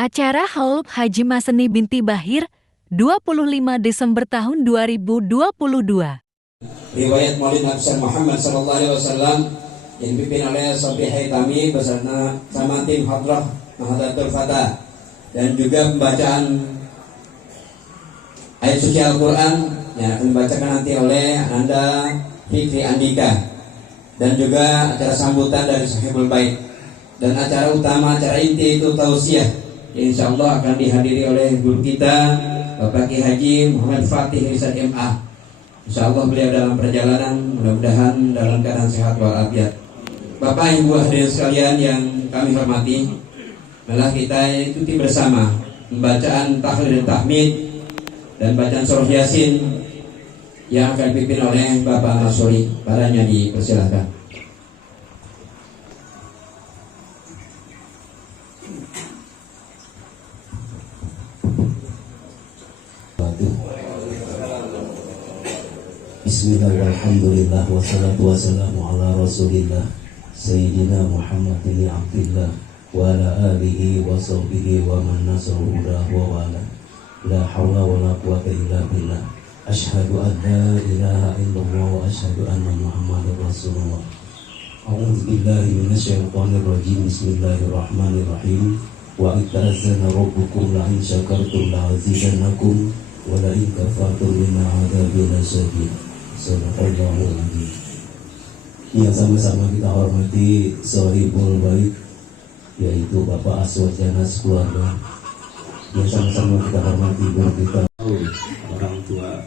Acara Haul Haji Maseni binti Bahir 25 Desember tahun 2022. Riwayat Maulid Nabi Muhammad sallallahu alaihi wasallam yang dipimpin oleh Sofi Haitami bersama tim Hadrah Mahadatul Fatah, dan juga pembacaan ayat suci Al-Quran yang akan dibacakan nanti oleh Ananda Fikri Andika, dan juga acara sambutan dari Sahibul Bait, dan acara utama, acara inti itu tausiah yang insya Allah akan dihadiri oleh guru kita Bapak Ki Haji Muhammad Fatih Rizal MA. Insya Allah beliau dalam perjalanan, mudah-mudahan dalam keadaan sehat walafiat. Bapak Ibu hadirin sekalian yang kami hormati, malah kita ikuti bersama pembacaan tahlil dan tahmid dan bacaan surah Yasin yang akan dipimpin oleh Bapak Masuri. Padanya dipersilakan. Bismillahirrahmanirrahim. Wassalatu wassalamu ala rasulillah Sayyidina Muhammad bin Abdillah wa ala alihi wa sahbihi wa man nasara huda wa wala. La hawla wa la quwata illa billah. Ashhadu an la ilaha illallah wa ashhadu anna Muhammadar Rasulullah. A'udzu billahi minasyaitonir rajim. Bismillahirrahmanirrahim. Wa idza'azana rabbukum la in syakartum la azidannakum wa la in kafartum inna 'adzabi lasyadid. Sadaqallahul adzim. Yang sama-sama kita hormati Sahibul Bait, yaitu Bapak Aswad Janas keluarga. Yang sama-sama kita hormati guru kita, orang tua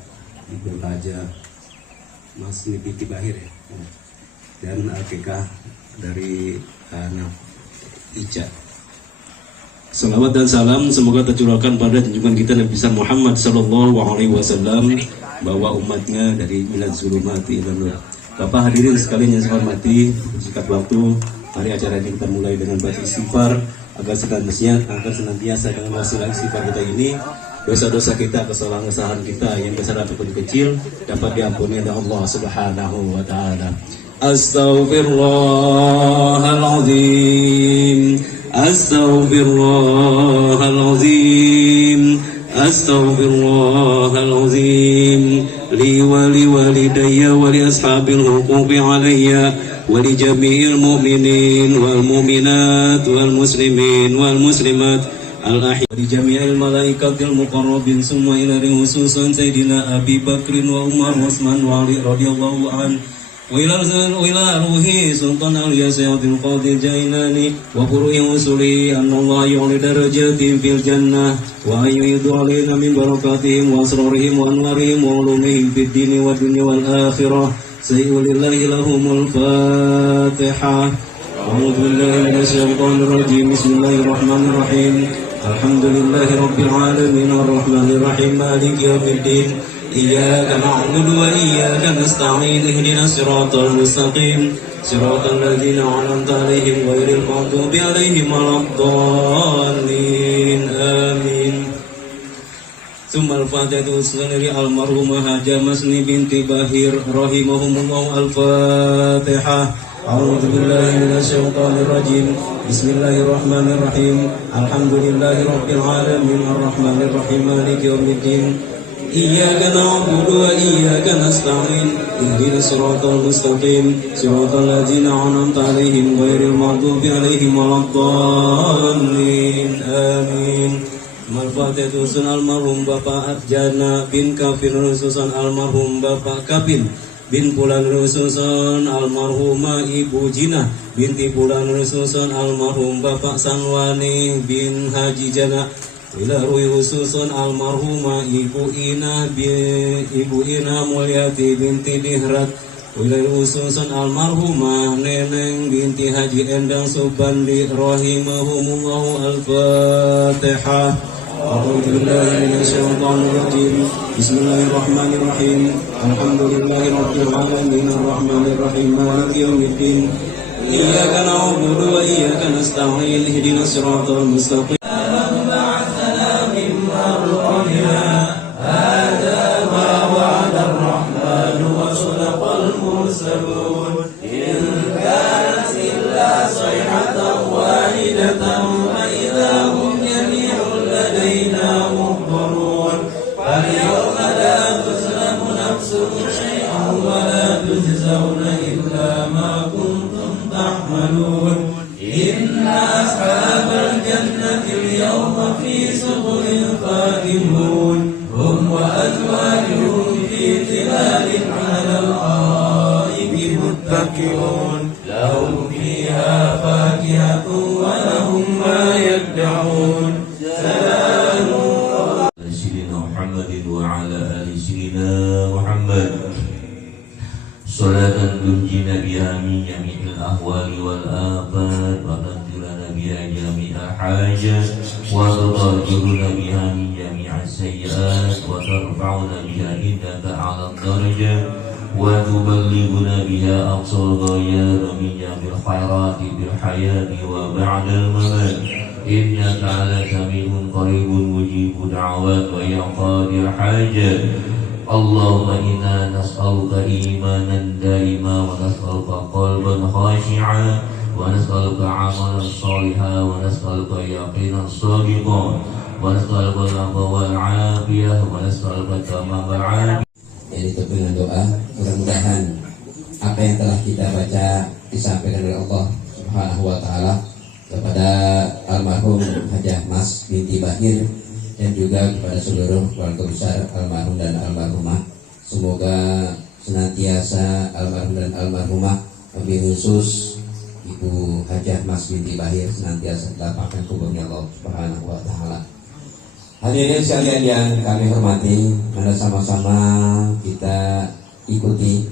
Ibu Raja Masni binti Bahir ya, dan akikah dari anak Ica. Salawat dan salam semoga tercurahkan pada junjungan kita Nabi besar Muhammad sallallahu alaihi wasallam, bawa umatnya dari milad zulumati ila nur. Bapak hadirin sekalian yang saya hormati, sikat waktu, mari acara ini kita mulai dengan baca istighfar agar senantiasa dengan wasilah istighfar kita ini dosa-dosa kita, kesalahan-kesalahan kita yang besar ataupun kecil dapat diampuni oleh Allah Subhanahu wa taala. Astaghfirullahalazim. Astaghfirullahalazim. Astaghfirullahalazim li wa li walidayya wa li ashabil huquqi alayya wa li jami'il mu'minin wal mu'minat wal muslimin wal muslimat al-ahya wa li jami'il malaikatil muqarrabin summa ila khususan Sayyidina Abi Bakrin wa Umar wa Utsman wa Ali radhiyallahu an وإلى روحي سلطان الياسر القاضي الجيلاني وقرئ وسلي أن الله يعلي درجاتهم في الجنة وأن يعيد علينا من بركاتهم وأسرارهم وأنوارهم وعلومهم في الدين والدنيا والآخرة سيئوا لله لهم الفاتحة. أعوذ بالله من الشيطان الرجيم. بسم الله الرحمن الرحيم. الحمد لله رب العالمين الرحمن الرحيم مالك يوم الدين إياك نعبد وإياك نستعين اهدنا الصراط المستقيم صراط الذين أنعمت عليهم غير المغضوب عليهم ولا الضالين آمين. ثم الفاتحة والسلام المرحومة حاجة مسني بنت بهير رحمهم الله. الفاتحة. أعوذ بالله من الشيطان الرجيم. بسم الله الرحمن الرحيم. الحمد لله رب العالمين الرحمن الرحيم مالك يوم الدين إياك نعبد وإياك نستعين اهدنا الصراط المستقيم صراط الذين أنعمت عليهم غير المغضوب عليهم ولا الضالين آمين. Al-Fatihah. Susun almarhum Bapak Arjana bin Kafir, susun almarhum Bapak Kapin bin Pulan, susun almarhumah Ibu Jina binti Pulan, susun almarhum Bapak Sanwani bin Haji Jana, ila ruhi khususun almarhumah Ibu Ina Mulyati binti Dihrat, ila khususun almarhumah Neneng binti Haji Endang Subandi rahimahumullahu. Al-Fatihah. A'udzu billahi minasyaitonir rajim. Bismillahirrahmanirrahim. Alhamdulillahirabbil alamin arrahmanir rahim maliki yaumiddin. Iyyaka na'budu wa iyyaka nasta'in ihdinas siratal mustaqim. إن كانت إلا صيحة واحدة فإذا هم جميع اليوم في سبل فاكهون هم وأزواجهم في ظلال على الأرائك متكئون لهم فيها فاكهة ولهم ما يدعون سلام على سيدنا محمد وعلى آل سيدنا محمد صلاة تنجينا بها من جميع الأهوال والآفات وتنزلنا بها جميع الحاجات وتطهرنا بها من جميع السيئات وترفعنا بها عندك أعلى الدرجة وتبلغنا بها أقصى الغايات من جميع الخيرات في الحياة وبعد الممات إنك على سميع قريب مجيب دعوات ويقاضي الحاجات اللهم إنا نسألك إيمانا دائما ونسألك قلبا خاشعا ونسألك عملا صالحا ونسألك يقينا صادقا ونسألك العفو والعافية ونسألك تمام العافية. Jadi ditutup dengan doa, mudah-mudahan apa yang telah kita baca disampaikan oleh Allah Subhanahu wa taala kepada almarhum Hajah Mas binti Bahir dan juga kepada seluruh keluarga besar almarhum dan almarhumah. Semoga senantiasa almarhum dan almarhumah, lebih khusus Ibu Hajah Mas binti Bahir, senantiasa dilapangkan kuburnya Allah Subhanahu wa taala. Hadirin sekalian yang kami hormati, mari sama-sama kita ikuti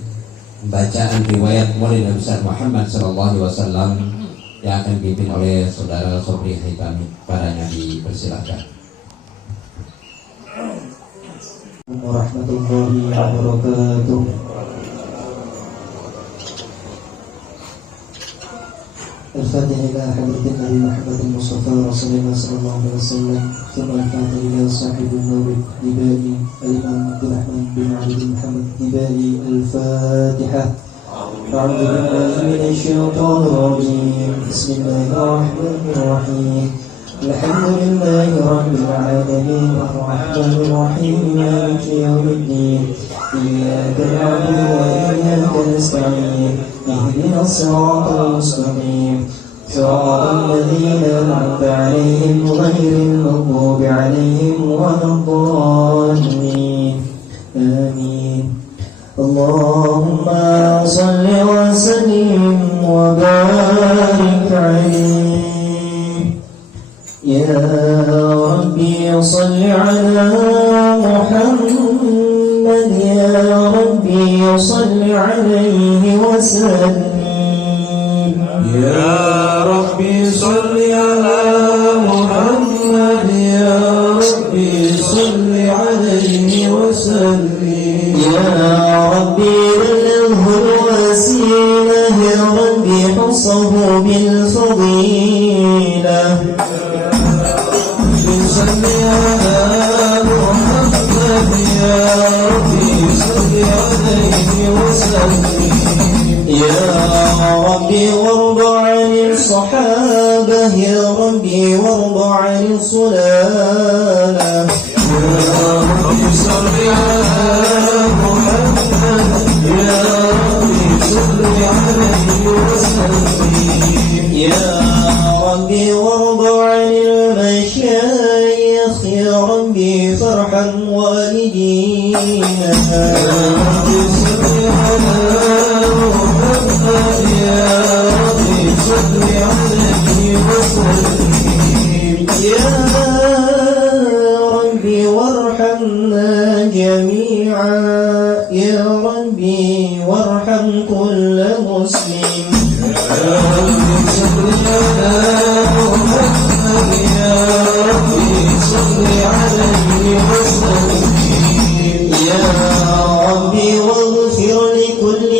bacaan riwayat Maulid Nabi besar Muhammad sallallahu alaihi wasallam yang akan dipimpin oleh saudara Sobri Haitami. Paranya dipersilakan. Warahmatullahi wabarakatuh. الفاتحة إلى حضرة النبي محمد المصطفى رسول الله صلى الله عليه وسلم ثم الفاتحة إلى صاحب المولد دبالي الإمام عبد الرحمن بن عبد محمد دبالي. الفاتحة. أعوذ بالله من الشيطان الرجيم. بسم الله الرحمن الرحيم. الحمد لله رب العالمين الرحمن الرحيم مالك يوم الدين إياك نعبد وإياك نستعين اهدنا الصراط المستقيم صراط الذين أنعمت عليهم غير المغضوب عليهم ولا الضالين آمين. اللهم صل وسلم وبارك عليه. يا ربي صل على محمد يا ربي صل عليه وسلم. يا ربي صل على محمد يا ربي صل عليه وسلم. يا ربي بلغه الوسيلة يا ربي حصه بالفضيلة. صل على محمد يا ربي صل عليه وسلم. يا ربي وارض عن الصحابة يا ربي وارض عن الصلالة. يا ربي صل على محمد يا ربي صل عليه وسلم. يا ربي وارض عن المشايخ يا ربي فارحم والدينا. يا ربي صل على محمد يا ربي صل عليه وسلم. يا ربي وارحمنا جميعا يا ربي وارحم كل مسلم. يا ربي صل على محمد يا ربي صل عليه وسلم. يا ربي واغفر لكل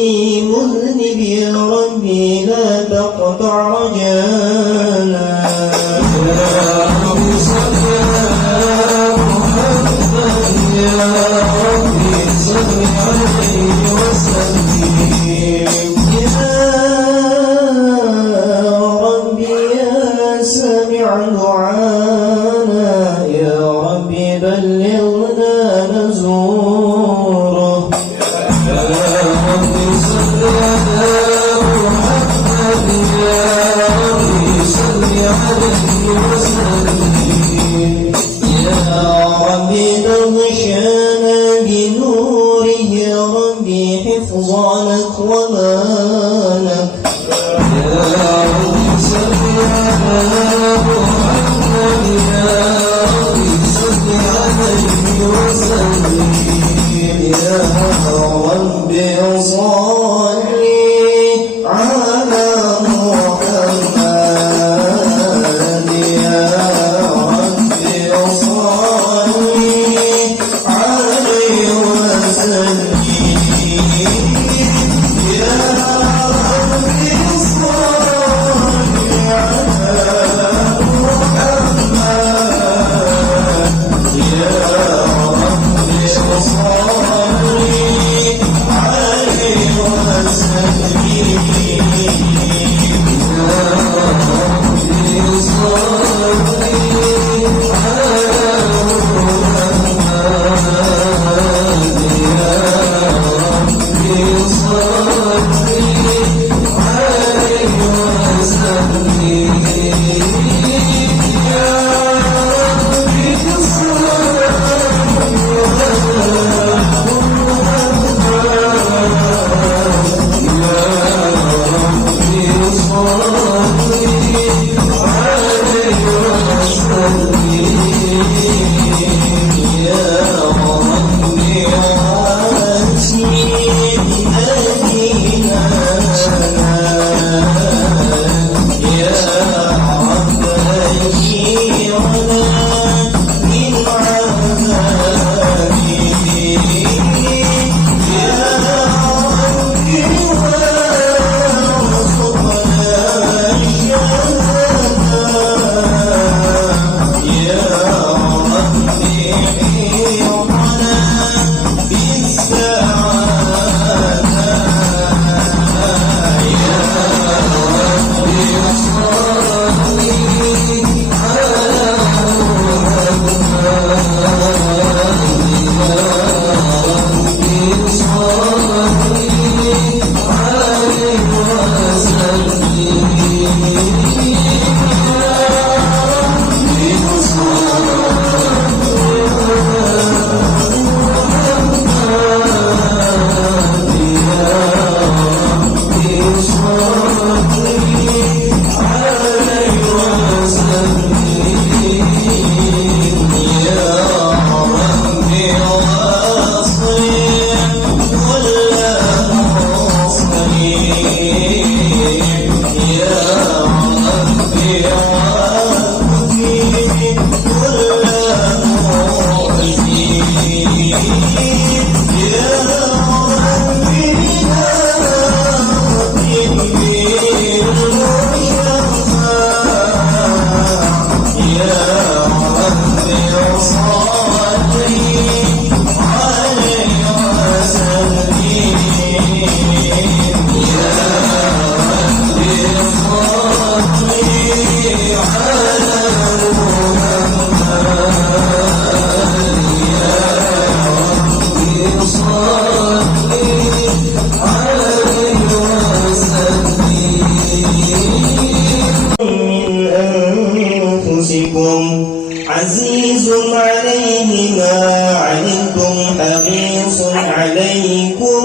عزيز عليه ما عنتم حريص عليكم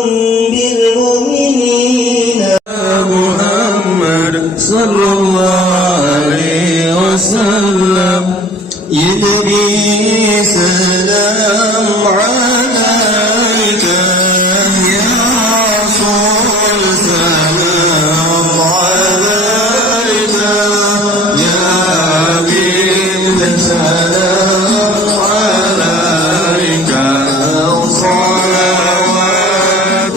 بالمؤمنين محمد صلى الله عليه وسلم يا نبي سلام عليك يا رسول سلام عليك يا حبيب سلام عليك صلوات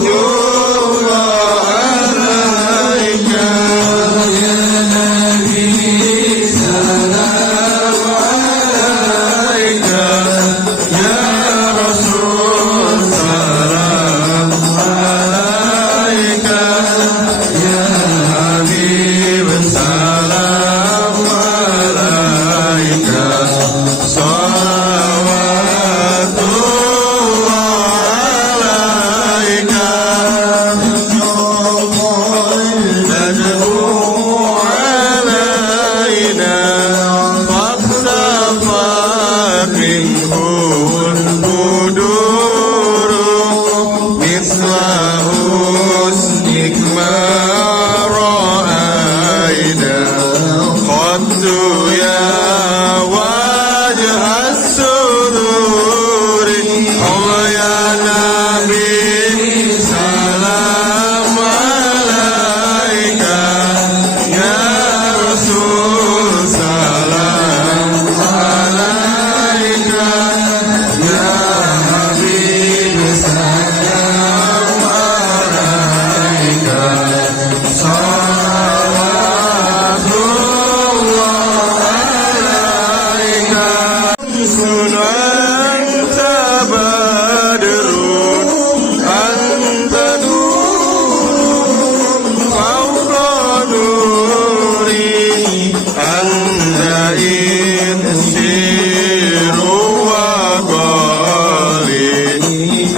الله عليك يا نبي سلام عليك يا رسول سلام عليك يا حبيب سلام عليك صلوات الله عليك تدعو علينا فاختفت منه البدور مثل حسنك ما رأينا قد يا وجه السرور يا نبي سلام عليك يا رسول سلام عليك يا حبيب سلام عليك صلوات الله عليك أنت بدر أنت نور فوق نوري أنت إنسير وقالي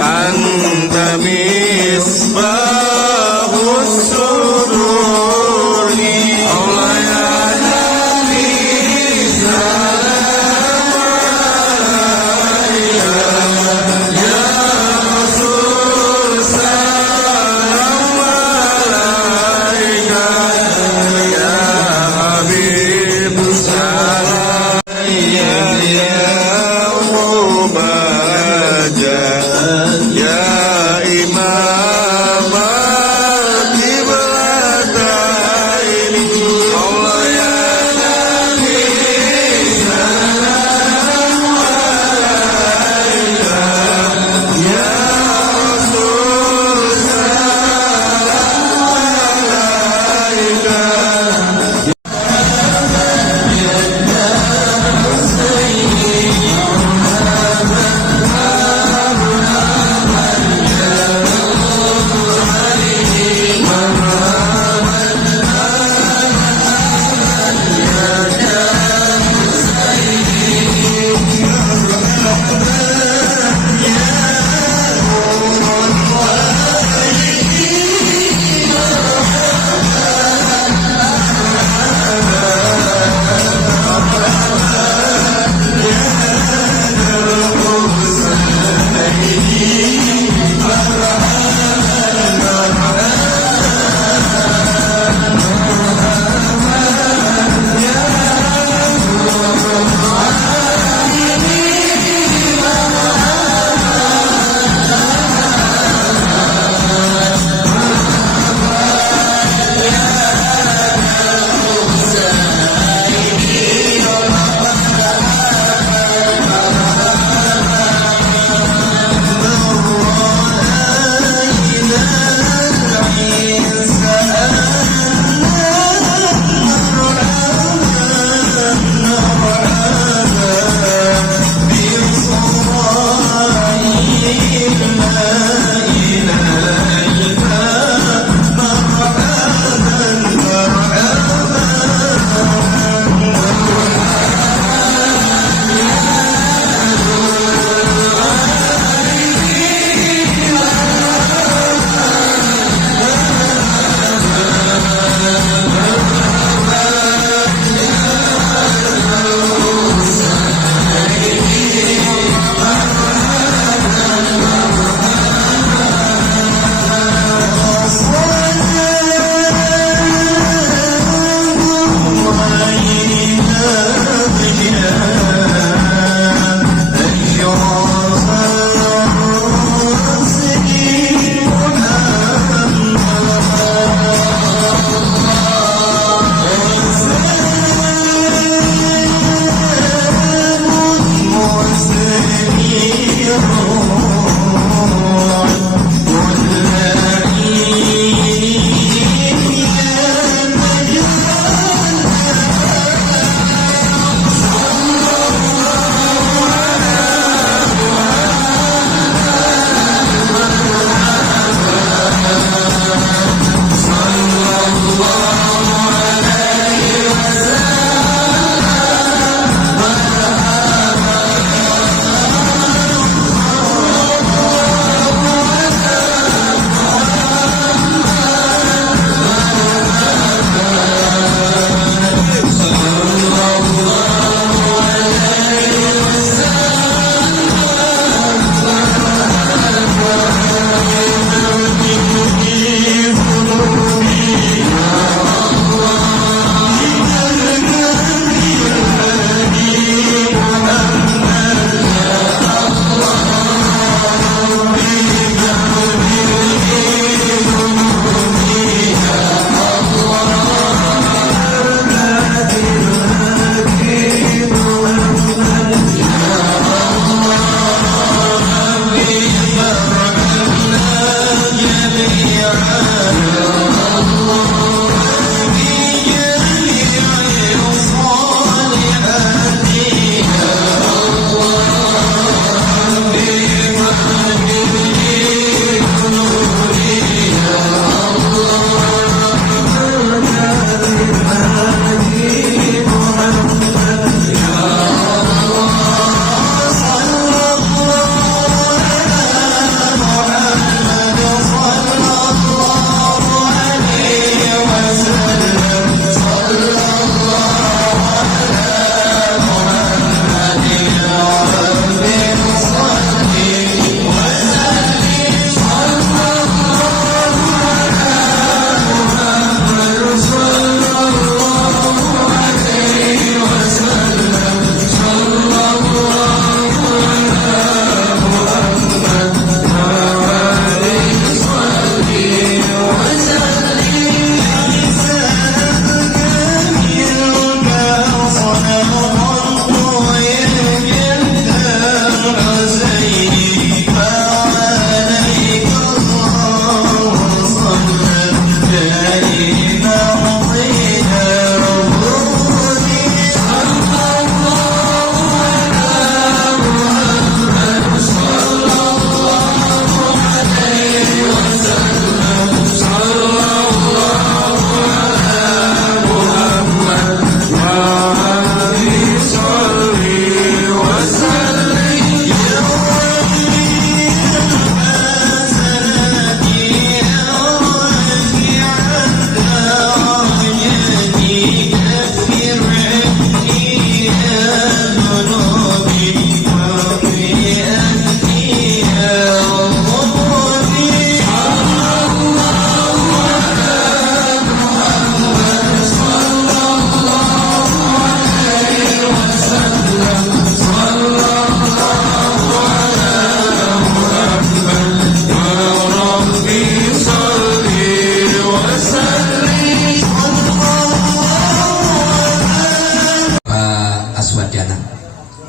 أنت مصباح السرور الله يا نبي سلام عليك يا رسول سلام عليك يا حبيب سلام عليك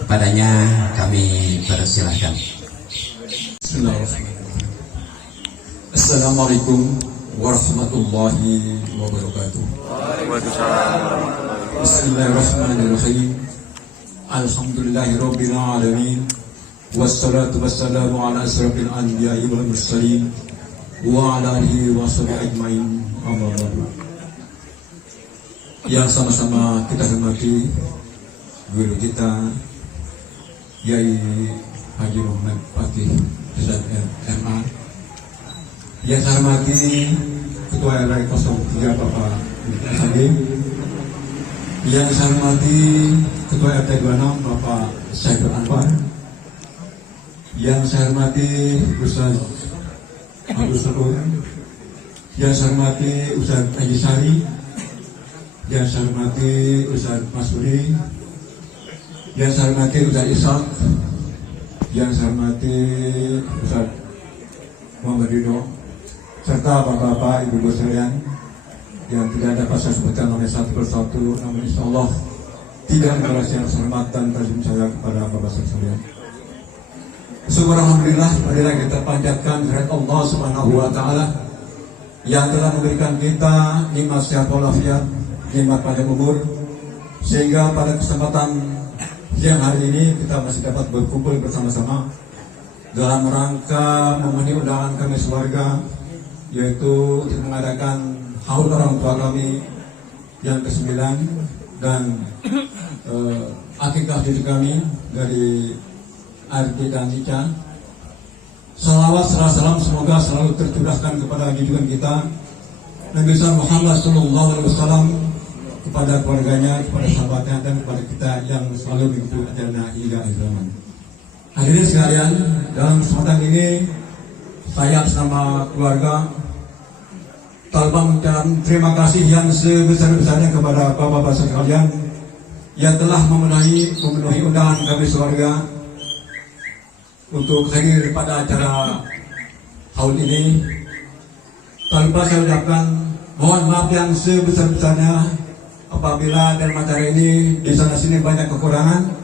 Kepadanya kami persilahkan. Bismillahirrahmanirrahim. Assalamualaikum warahmatullahi wabarakatuh. Bismillahirrahmanirrahim. Alhamdulillahirabbil alamin. Wassalatu wassalamu ala asrofil anbiya'i wal mursalin wa ala alihi wa sahbihi ajmain. Amma ba'du. Yang sama-sama kita hormati guru kita Yai Haji Muhammad Fatih MA. Yang saya hormati Ketua RI 03 Bapak Haji. Yang saya hormati Ketua RT 26 Bapak Saiful Anwar. Yang saya hormati Ustaz Abdul Sakur. Yang saya hormati Ustaz Haji Sari. Yang saya hormati Ustaz Masuri. Yang saya hormati Ustaz Ishak. Yang saya hormati Ustaz Muhammad Ridho, serta bapak-bapak, ibu-ibu sekalian yang tidak dapat saya sebutkan oleh satu persatu, namun insya Allah tidak membalas yang hormat dan terima saya kepada bapak sekalian. Syukur alhamdulillah, marilah kita panjatkan kehadirat Allah Subhanahu wa taala yang telah memberikan kita nikmat sehat walafiat, nikmat panjang umur, sehingga pada kesempatan siang hari ini kita masih dapat berkumpul bersama-sama dalam rangka memenuhi undangan kami sekeluarga, yaitu untuk mengadakan haul orang tua kami yang ke-9 dan akikah cucu kami dari Ardi dan Nica. Salawat serta salam semoga selalu tercurahkan kepada junjungan kita Nabi Muhammad SAW, kepada keluarganya, kepada sahabatnya, dan kepada kita yang selalu mengikuti ajarannya hingga akhir zaman. Hadirin sekalian, dalam kesempatan ini saya atas nama keluarga tanpa mengucapkan terima kasih yang sebesar-besarnya kepada bapak-bapak sekalian yang telah memenuhi undangan kami keluarga untuk hadir pada acara haul ini. Tanpa saya ucapkan mohon maaf yang sebesar-besarnya apabila dalam acara ini di sana sini banyak kekurangan,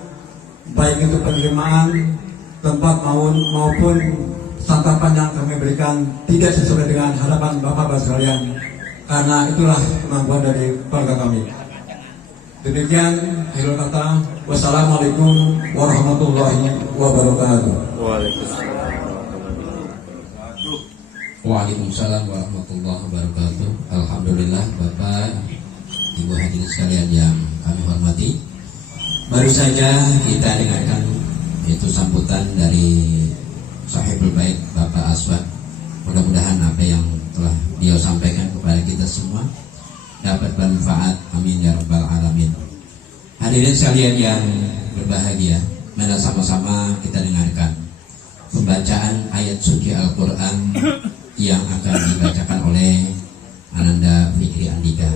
baik itu penerimaan, tempat maupun santapan yang kami berikan tidak sesuai dengan harapan bapak-bapak sekalian, karena itulah kemampuan dari keluarga kami. Demikian akhir kata, wassalamualaikum warahmatullahi wabarakatuh. Waalaikumsalam warahmatullahi wabarakatuh. Alhamdulillah, Bapak Ibu hadirin sekalian yang kami hormati, baru saja kita dengarkan itu sambutan dari Sahibul Bait Bapak Aswad. Mudah-mudahan apa yang telah beliau sampaikan kepada kita semua dapat bermanfaat, amin ya rabbal alamin. Hadirin sekalian yang berbahagia, mari sama-sama kita dengarkan pembacaan ayat suci Al-Quran yang akan dibacakan oleh Ananda Fikri Andika.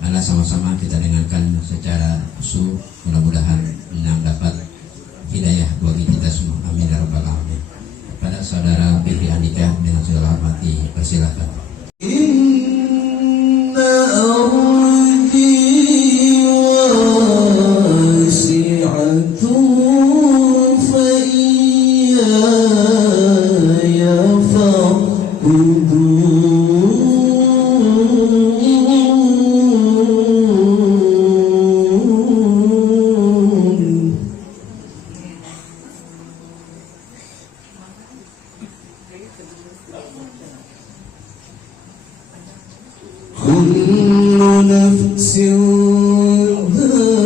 Mari sama-sama kita dengarkan secara khusyuk, mudah-mudahan yang dapat hidayah bagi kita semua, amin ya rabbal alamin. Pada saudara Fikri Andika dengan segala hormati, persilakan. Inna ardi wasi'atun fa iyaya fa'budun. Kullu nafsin dha'iqatul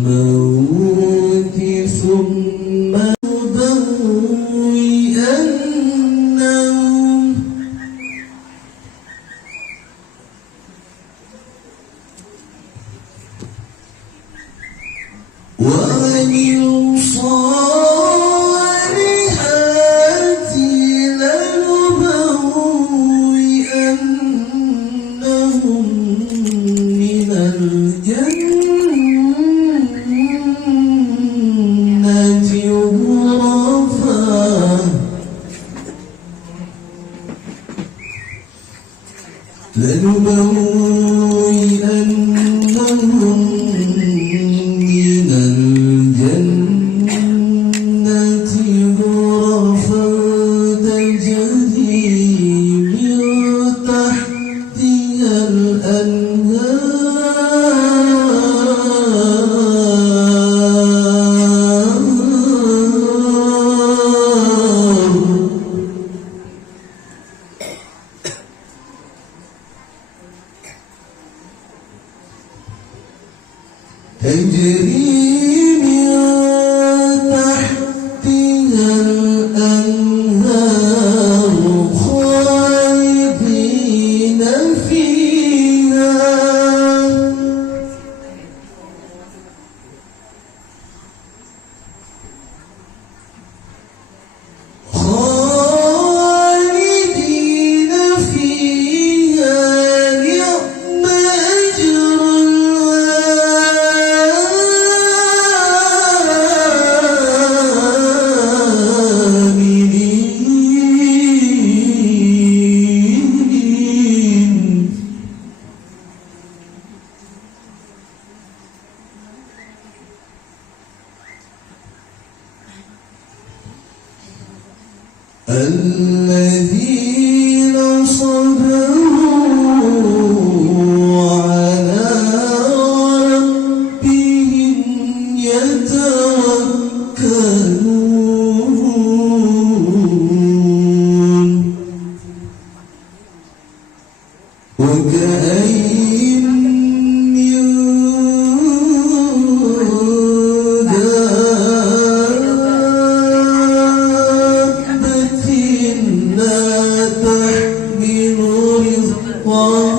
maut thumma nubawwi'annahum wa 'amilus salihati lanubawwi'annahum minal jannati ghurafa lanubawwi'annahum الذين صبروا على ربهم يتوكلون وكأين من دابة لا تحمل رزقها تحمل رزقها الله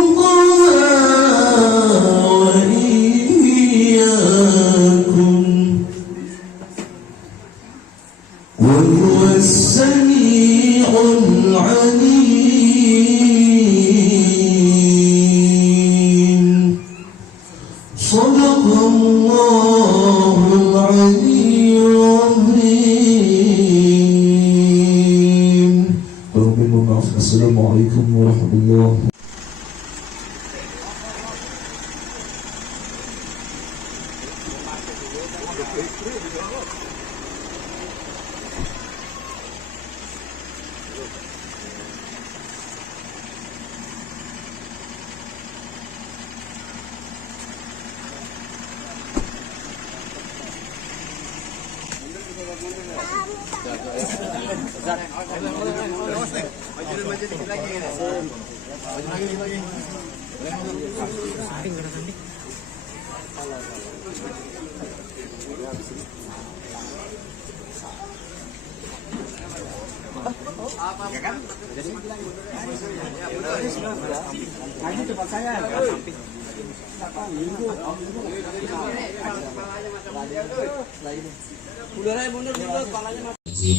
يرزقها وإياكم وهو السميع العليم صدق الله العلي العظيم. السلام عليكم ورحمة الله.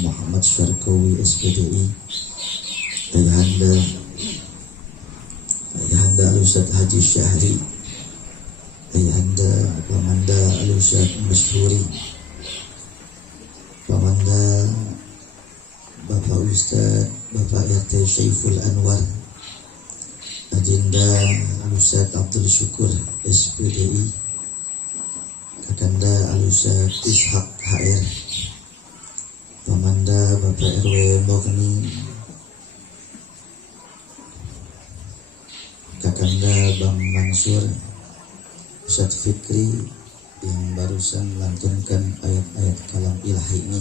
Muhammad Syarkawi SPDI, Ayahanda Al-Ustaz Haji Syahri, Ayahanda Pamanda Al-Ustaz Masyhuri, Pamanda Bapak Ustaz Bapak RT Syaiful Anwar, Ajinda Al-Ustaz Abdul Syukur SPDI, Kakanda Al-Ustaz Ishak HR, Pamanda Bapak RW Mogni, Kakanda Bang Mansur, Ustaz Fikri yang barusan melantunkan ayat-ayat kalam ilahi ini,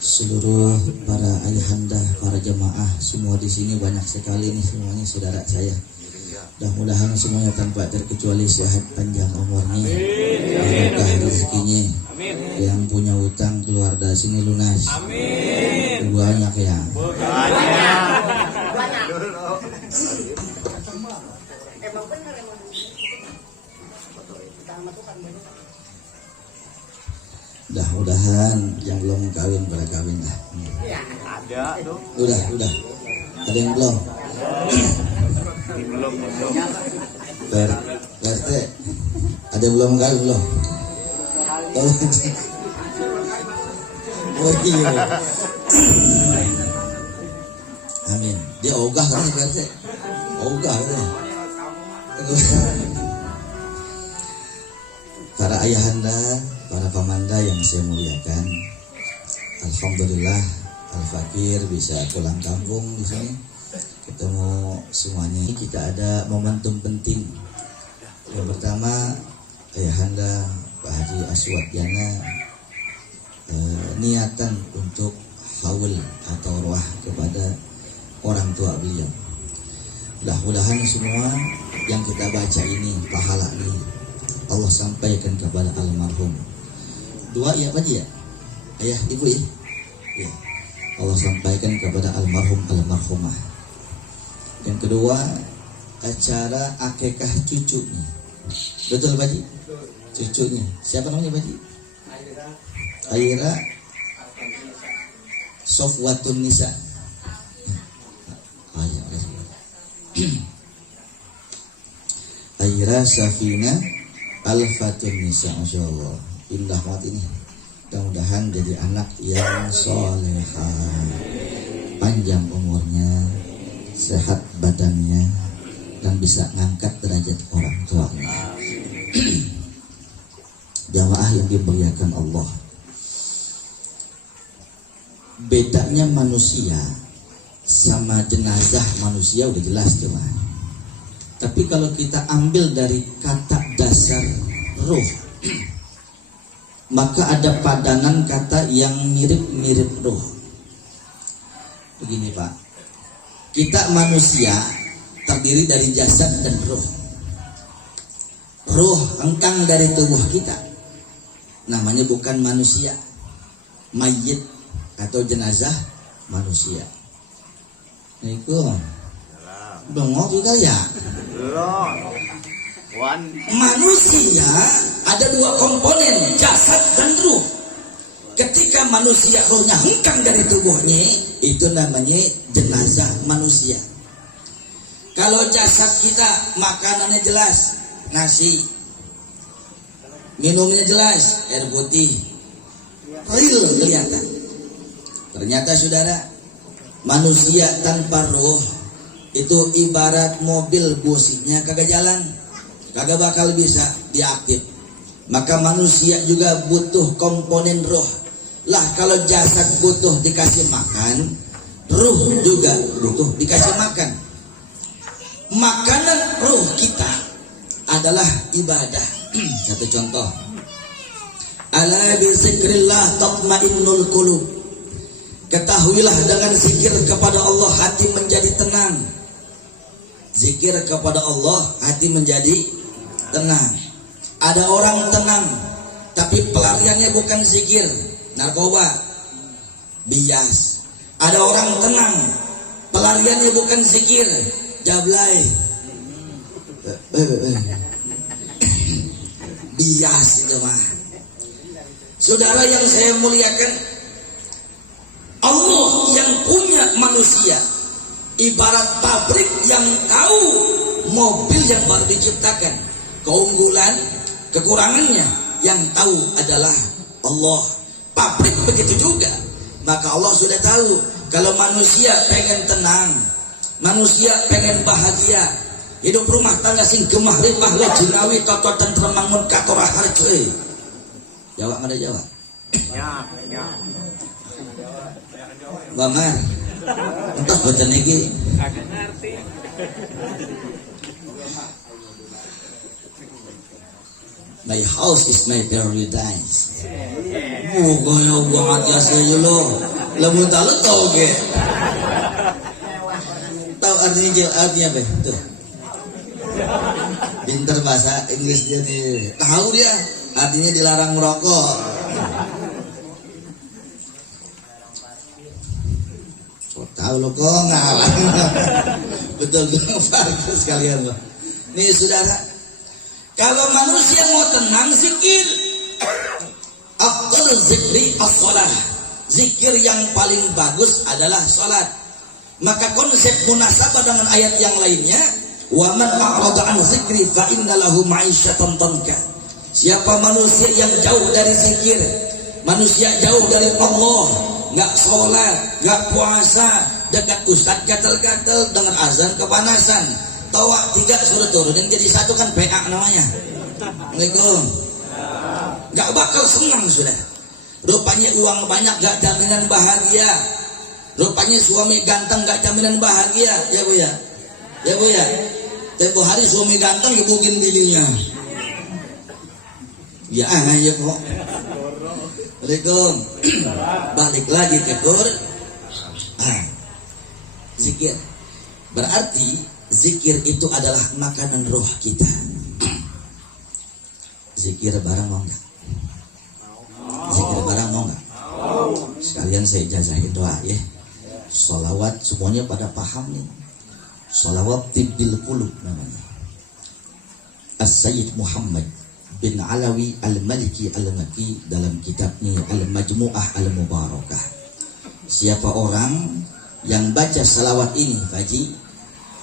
seluruh para ayahanda, para jemaah semua di sini banyak sekali nih, semuanya saudara saya. Mudah-mudahan semuanya tanpa terkecuali sehat panjang umurnya, berkah rezekinya. Yang punya utang keluar dari sini lunas. Banyak ya. Mudah-mudahan yang belum kawin pada kawin lah. Ada tuh. Udah. Ada yang belum? Belum. PRT, ada yang belum kawin belum? Oh iya. Amin. Dia ogah kan PRT? Ogah kan? Para ayahanda, para pamanda yang saya muliakan, alhamdulillah Al-Fakir bisa pulang kampung di sini, ketemu semuanya. Kita ada momentum penting. Yang pertama, ayahanda Pak Haji Aswadiana niatan untuk haul atau ruah kepada orang tua beliau. Mudah-mudahan semua yang kita baca ini, pahala ini Allah sampaikan kepada almarhum. Dua ya Pak ya? Ayah, ibu ya? Ya. Allah sampaikan kepada almarhum almarhumah. Yang kedua, acara akikah cucunya. Betul Pak Ji? Cucunya. Siapa namanya Pak Ji? Aira Sofwatun Nisa. akhirah Safina Al-Fatun Nisa. Masya Allah, indah banget ini. Mudah-mudahan jadi anak yang solehah, panjang umurnya, sehat badannya, dan bisa ngangkat derajat orang tuanya. Jamaah yang dimuliakan Allah, bedanya manusia sama jenazah manusia udah jelas jemaah. Tapi kalau kita ambil dari kata dasar ruh, maka ada padanan kata yang mirip-mirip ruh. Begini Pak, kita manusia terdiri dari jasad dan ruh. Ruh hengkang dari tubuh kita, namanya bukan manusia, mayit atau jenazah manusia. Assalamualaikum. Bengok juga ya. Manusia ada dua komponen, jasad dan ruh. Ketika manusia ruhnya hengkang dari tubuhnya, itu namanya jenazah manusia. Kalau jasad kita makanannya jelas, nasi, minumnya jelas, air putih, real kelihatan. Ternyata saudara, manusia tanpa ruh itu ibarat mobil businya kagak jalan, kagak bakal bisa diaktif. Maka manusia juga butuh komponen ruh. Lah kalau jasad butuh dikasih makan, ruh juga butuh dikasih makan. Makanan ruh kita adalah ibadah. Satu contoh, ala bi zikrillah tatmainnul qulub. Ketahuilah dengan zikir kepada Allah hati menjadi tenang. Zikir kepada Allah hati menjadi tenang. Ada orang tenang tapi pelariannya bukan zikir, narkoba, bias. Ada orang tenang pelariannya bukan zikir, jablay, bias itu mah. Saudara yang saya muliakan, Allah yang punya manusia ibarat pabrik yang tahu mobil yang baru diciptakan, keunggulan, kekurangannya yang tahu adalah Allah. Pabrik begitu juga. Maka Allah sudah tahu kalau manusia pengen tenang, manusia pengen bahagia, hidup rumah tangga sing gemah ripah lo jinawi toto tentrem mangun katora harce. Jawab mana jawab? Ya. Bamar, entah baca niki. My house is my paradise. Gaya banget ya saya lo. Lamun tahu tahu ke? Tahu artinya apa? Tuh. Pinter bahasa Inggris dia nih. Tahu dia. Artinya dilarang merokok. So tahu lo kok ngalah. Betul Farkas sekalian loh. Nih saudara, kalau manusia mau tenang zikir. Afdal zikri as-shalah. Zikir yang paling bagus adalah salat. Maka konsep munasabah dengan ayat yang lainnya, wa man a'rada an zikri fa inna lahu ma'isyatan dhanka. Siapa manusia yang jauh dari zikir, manusia jauh dari Allah, enggak salat, enggak puasa, dekat ustaz gatal-gatal dengan azan kepanasan. Tawa 3 suruh turunin jadi 1 kan PA namanya. Assalamualaikum. Gak bakal senang sudah. Rupanya uang banyak gak jaminan bahagia. Rupanya suami ganteng gak jaminan bahagia. Ya bu ya. Ya bu ya. Tempo hari suami ganteng gebukin bininya. Ya ya kok. Assalamualaikum. Balik lagi ke zikir. Berarti zikir itu adalah makanan roh kita. Zikir barang mau enggak? Zikir barang mau enggak? Sekalian saya jazahin doa ya. Sholawat semuanya pada paham nih. Sholawat tibbil qulub namanya. As-Sayyid Muhammad bin Alawi Al-Maliki Al-Maki dalam kitabnya Al-Majmu'ah Al-Mubarakah. Siapa orang yang baca salawat ini Haji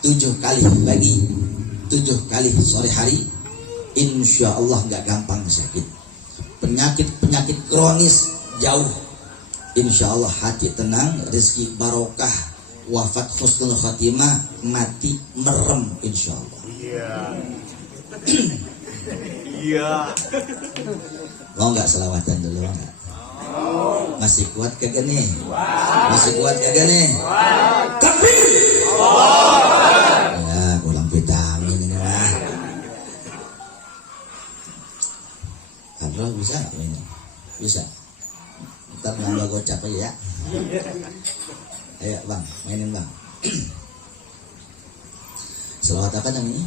7 kali pagi, 7 kali sore hari, insya Allah nggak gampang sakit. Penyakit kronis jauh, insya Allah hati tenang, rezeki barokah, wafat husnul khatimah, mati merem insya Allah. Iya. Mau nggak selawatan dulu nggak? Masih kuat kagak nih? Masih kuat kagak nih? Takbir! Ya, kurang vitamin ini lah. Abdul bisa nggak ini? Bisa. Ntar nambah gocap aja ya. Ayo bang, mainin bang. Selawat apa namanya?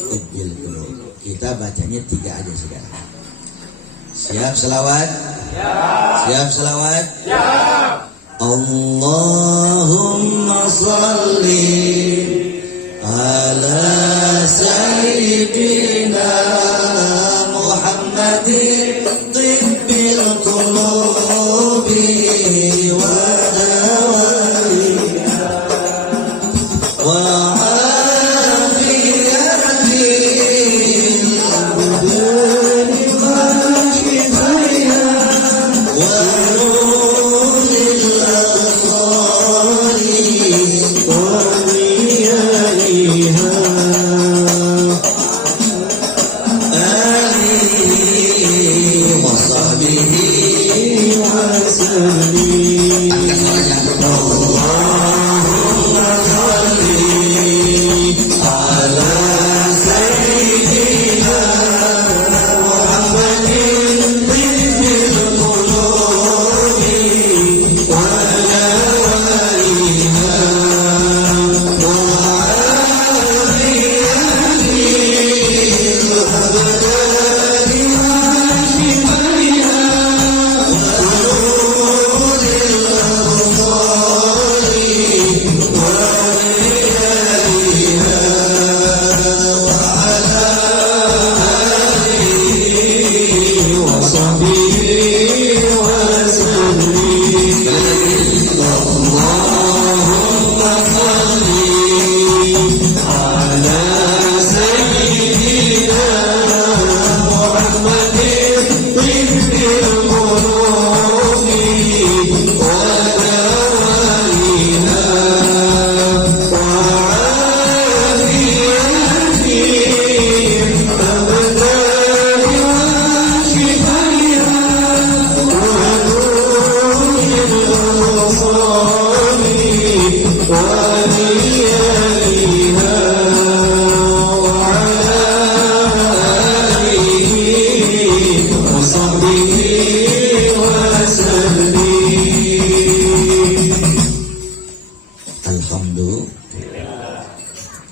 Ibil dulu. Kita bacanya 3 aja sekarang. Siap selawat? Siap selawat? Allahumma salli ala sayyidina Muhammadin tibbil qulubi wa dawaiha wa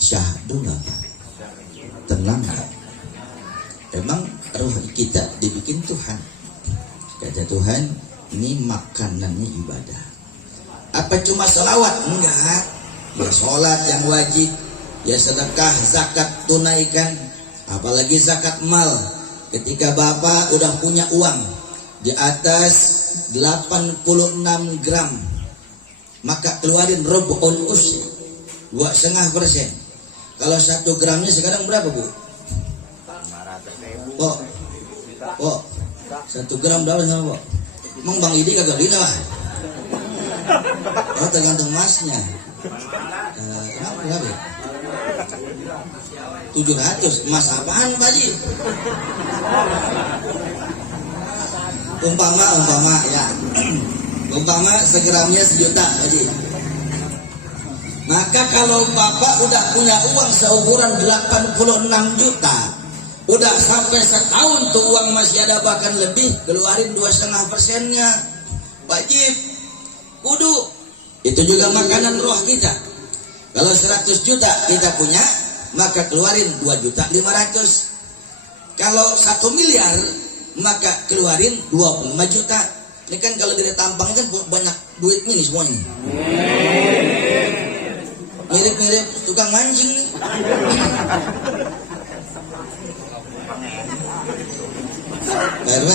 syahdu nggak? Tenang nggak? Emang ruh kita dibikin Tuhan. Kata Tuhan, ini makanannya ibadah. Apa cuma selawat? Enggak. Ya sholat yang wajib, ya sedekah, zakat tunaikan, apalagi zakat mal. Ketika bapak udah punya uang di atas 86 gram, maka keluarin rubu'ul usy, 2,5%. Kalau 1 gramnya sekarang berapa, Bu? 500.000. Oh, 1 gram berapa sama, Bu? Emang Bang Idi kagak beli lah. Oh, tergantung masnya. Kenapa berapa? 700. Emas apaan, Pak Haji? Umpama ya. Umpama segramnya 1 juta, Pak Haji. Maka kalau Bapak udah punya uang seukuran 86 juta, udah sampai setahun tuh uang masih ada bahkan lebih, keluarin 2,5%-nya. Wajib. Kudu. Itu juga makanan roh kita. Kalau 100 juta kita punya, maka keluarin 2.500.000. Kalau 1 miliar, maka keluarin 25 juta. Ini kan kalau dari tampangnya kan banyak duitnya nih semuanya. Mirip-mirip tukang mancing nih. RW.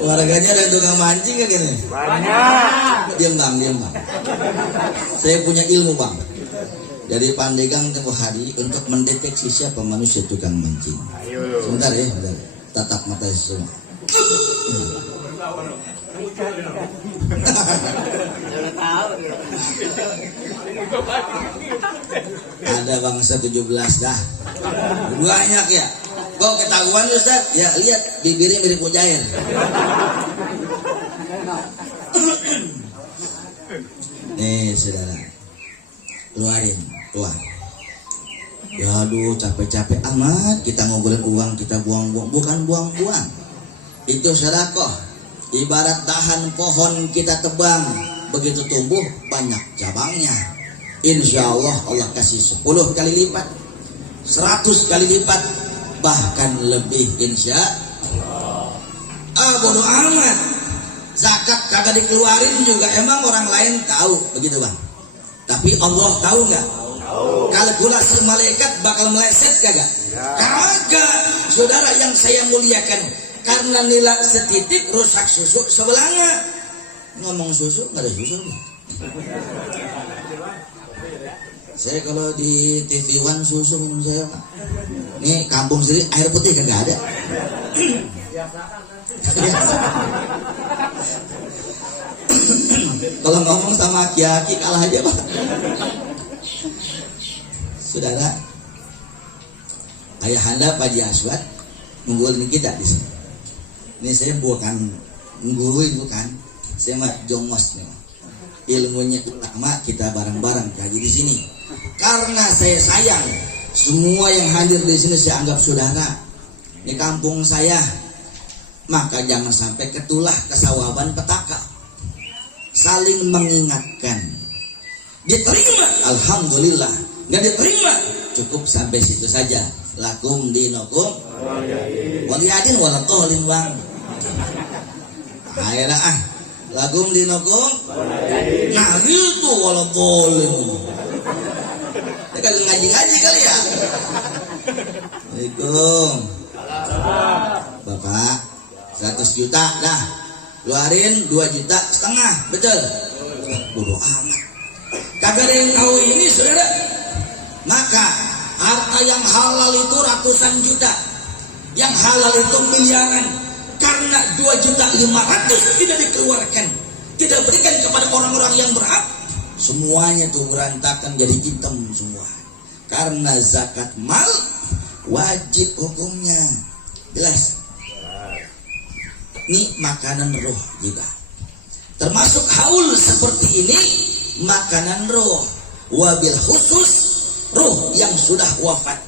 Warganya ada tukang mancing kan gini? Banyak. Diam bang. Saya punya ilmu bang. Jadi Pandeglang tempoh hari untuk mendeteksi siapa manusia tukang mancing. Sebentar ya, bentar. Tatap mata semua. Ada bangsa 17 dah. Banyak ya. Kok ketahuan Ustaz? Ya lihat bibirnya mirip mujair. Nih saudara, keluarin, keluar. Ya aduh capek-capek amat kita ngobrolin uang kita buang-buang. Bukan buang-buang, itu sedekah. Ibarat dahan pohon kita tebang, begitu tumbuh banyak cabangnya. Insya Allah Allah kasih 10 kali lipat, 100 kali lipat, bahkan lebih insya Allah. Bodoh amat, zakat kagak dikeluarin juga emang orang lain tahu begitu bang. Tapi Allah tahu nggak? Kalkulasi malaikat bakal meleset kagak? Kagak. Saudara yang saya muliakan, karena nilai setitik rusak susu sebelahnya. Ngomong susu nggak ada susu nih. Saya kalau di TV One susu minum saya. Nih kampung sendiri air putih kagak ada. Kalau ngomong sama aki-aki kalah aja pak. Saudara, ayahanda Pak Haji Aswad ngunggulin kita di sini. Ini saya bukan ngunggulin, bukan. Saya mah jongos nih. Ilmunya ulama kita bareng-bareng kaji di sini. Karena saya sayang semua yang hadir di sini saya anggap saudara. Ini kampung saya. Maka jangan sampai ketulah kesawaban petaka. Saling mengingatkan. Diterima, alhamdulillah. Nggak diterima, cukup sampai situ saja. Lakum dinukum waliyadin walatolin bang. Ayolah lakum dinukum. Nah itu walatolin. Ya kagak ngaji-ngaji kali ya. Assalamualaikum. Bapak 100 juta dah, keluarin 2,5 juta, betul? Bodoh amat, kagak ada yang tahu ini saudara. Maka harta yang halal itu ratusan juta, yang halal itu miliaran. Karena 2,5 juta tidak dikeluarkan, tidak berikan kepada orang-orang yang berhak, semuanya tuh berantakan jadi hitam semua. Karena zakat mal wajib hukumnya, jelas. Ini makanan roh juga, termasuk haul seperti ini makanan roh. Wabil khusus roh yang sudah wafat,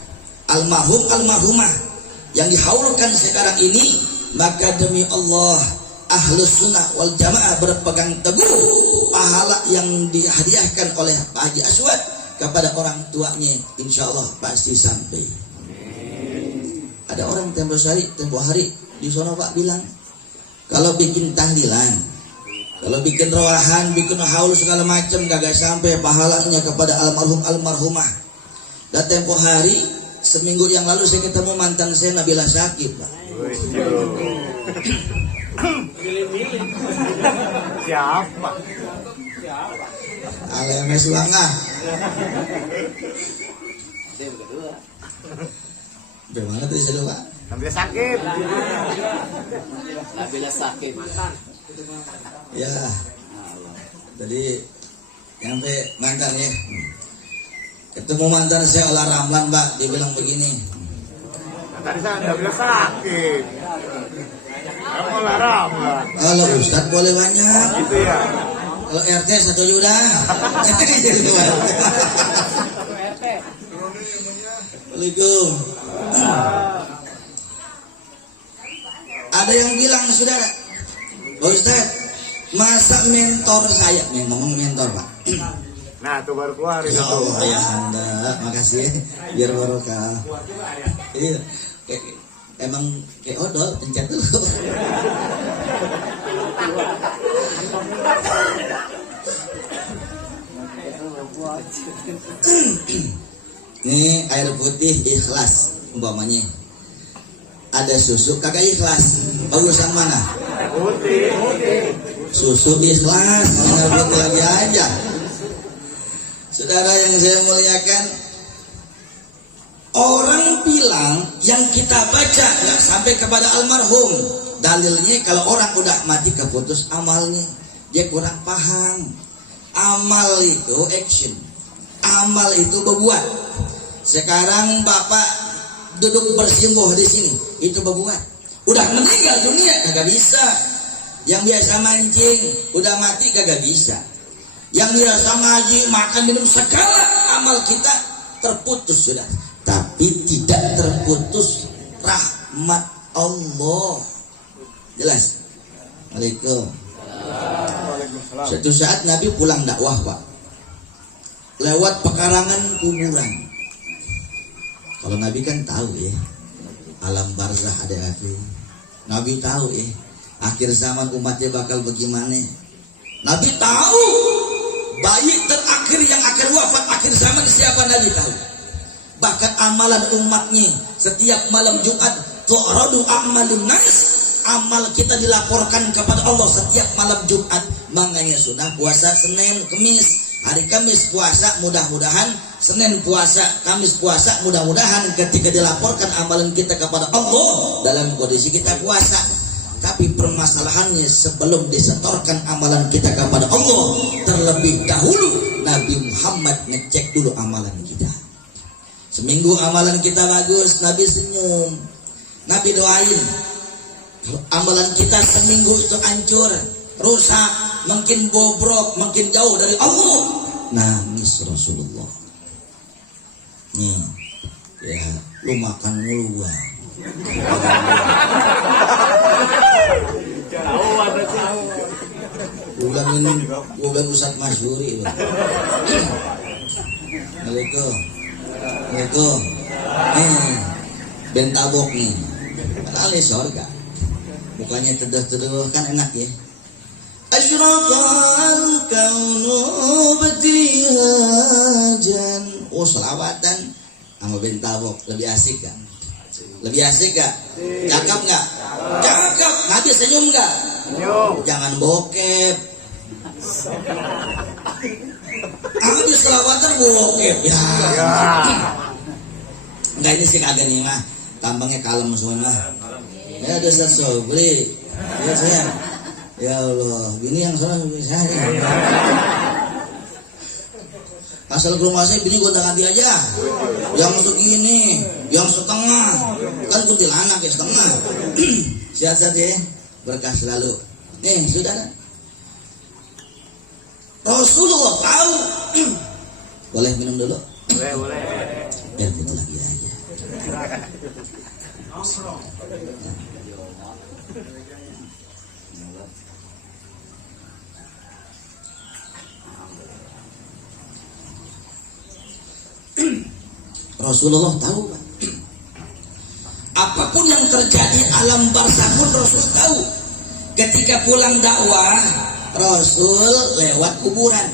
almarhum almarhumah yang dihaulkan sekarang ini. Maka demi Allah Ahlus Sunnah wal Jamaah berpegang teguh pahala yang dihadiahkan oleh Pak Haji Aswad kepada orang tuanya, insya Allah pasti sampai. Ada orang tempo hari di sono Pak bilang, kalau bikin tahlilan, kalau bikin roahan, bikin haul segala macam kagak sampai pahalanya kepada almarhum almarhumah. Dan tempo hari seminggu yang lalu saya ketemu mantan saya Nabila Syakib Pak. Siapa? Alemes Wangah. Bagaimana tadi saya Pak? Nabila sakit. Nabila sakit. Ya. Tadi nyampe mantan ya. Ketemu mantan saya Olah Ramlan Pak, dia bilang begini. Tadi saya Nabila sakit. Kamu larang lah. Kalau Ustadz boleh banyak. Gitu ya. Kalau RT 1 juta. Assalamualaikum. Ada yang bilang saudara, Pak Ustadz, masa mentor saya, nih ngomong mentor Pak. Nah, tuh baru keluar itu. Ya Allah ya Anda, makasih ya, biar barokah. Iya, emang kayak odol, pencet dulu. Ini air putih ikhlas umpamanya. Ada susu kagak ikhlas, bagusan mana? Putih. Susu ikhlas, mana putih lagi aja. Saudara yang saya muliakan, orang bilang yang kita baca nggak sampai kepada almarhum. Dalilnya kalau orang udah mati keputus amalnya, dia kurang paham. Amal itu action, amal itu berbuat. Sekarang bapak duduk bersimbuh di sini, itu berbuat. Udah meninggal dunia kagak bisa. Yang biasa mancing udah mati kagak bisa. Yang biasa ngaji, makan, minum, segala amal kita terputus sudah. Tapi tidak terputus rahmat Allah. Jelas? Waalaikumsalam. Suatu saat Nabi pulang dakwah, Pak, lewat pekarangan kuburan. Kalau Nabi kan tahu ya, alam barzah ada akhir. Nabi tahu ya, akhir zaman umatnya bakal bagaimana. Nabi tahu bayi terakhir yang akan wafat akhir zaman siapa, Nabi tahu. Bahkan amalan umatnya setiap malam Jumat tu'radu a'malun nas, amal kita dilaporkan kepada Allah setiap malam Jumat. Makanya sudah puasa Senin, Kemis. Hari Kamis puasa, mudah-mudahan Senin puasa, Kamis puasa, mudah-mudahan ketika dilaporkan amalan kita kepada Allah dalam kondisi kita puasa. Tapi permasalahannya sebelum disetorkan amalan kita kepada Allah, terlebih dahulu Nabi Muhammad ngecek dulu amalan kita. Seminggu amalan kita bagus, Nabi senyum, Nabi doain. Amalan kita seminggu itu hancur, rusak, makin bobrok, makin jauh dari Allah, nangis Rasulullah. Nih, ya, lu makan mulu gua. Gua bilang Ustaz Masyuri. Assalamualaikum. Nih, bentabok nih. Kali surga. Bukannya teduh-teduh kan enak ya. Asyraqal kaunu batihajan. Oh, selawatan sama bentabok lebih asik kan? Lebih asik gak? Cakep gak? Cakep. Nabi senyum gak? Jangan bokep. Nabi selawatan bokep ya. Enggak, ini sih kagak nih mah. Tampangnya kalem semua mah. Ya ada Ustaz Sobri. Ya saya. Ya Allah, bini yang salah saya. Asal ke rumah saya bini gue ganti aja. Yang segini, yang setengah. Kan kuntilanak ya setengah. Sehat-sehat ya, berkah selalu. Nih, saudara. Rasulullah tahu. Boleh minum dulu? Boleh. Putih lagi aja. Rasulullah tahu, apapun yang terjadi alam barzakh pun Rasul tahu. Ketika pulang dakwah, Rasul lewat kuburan.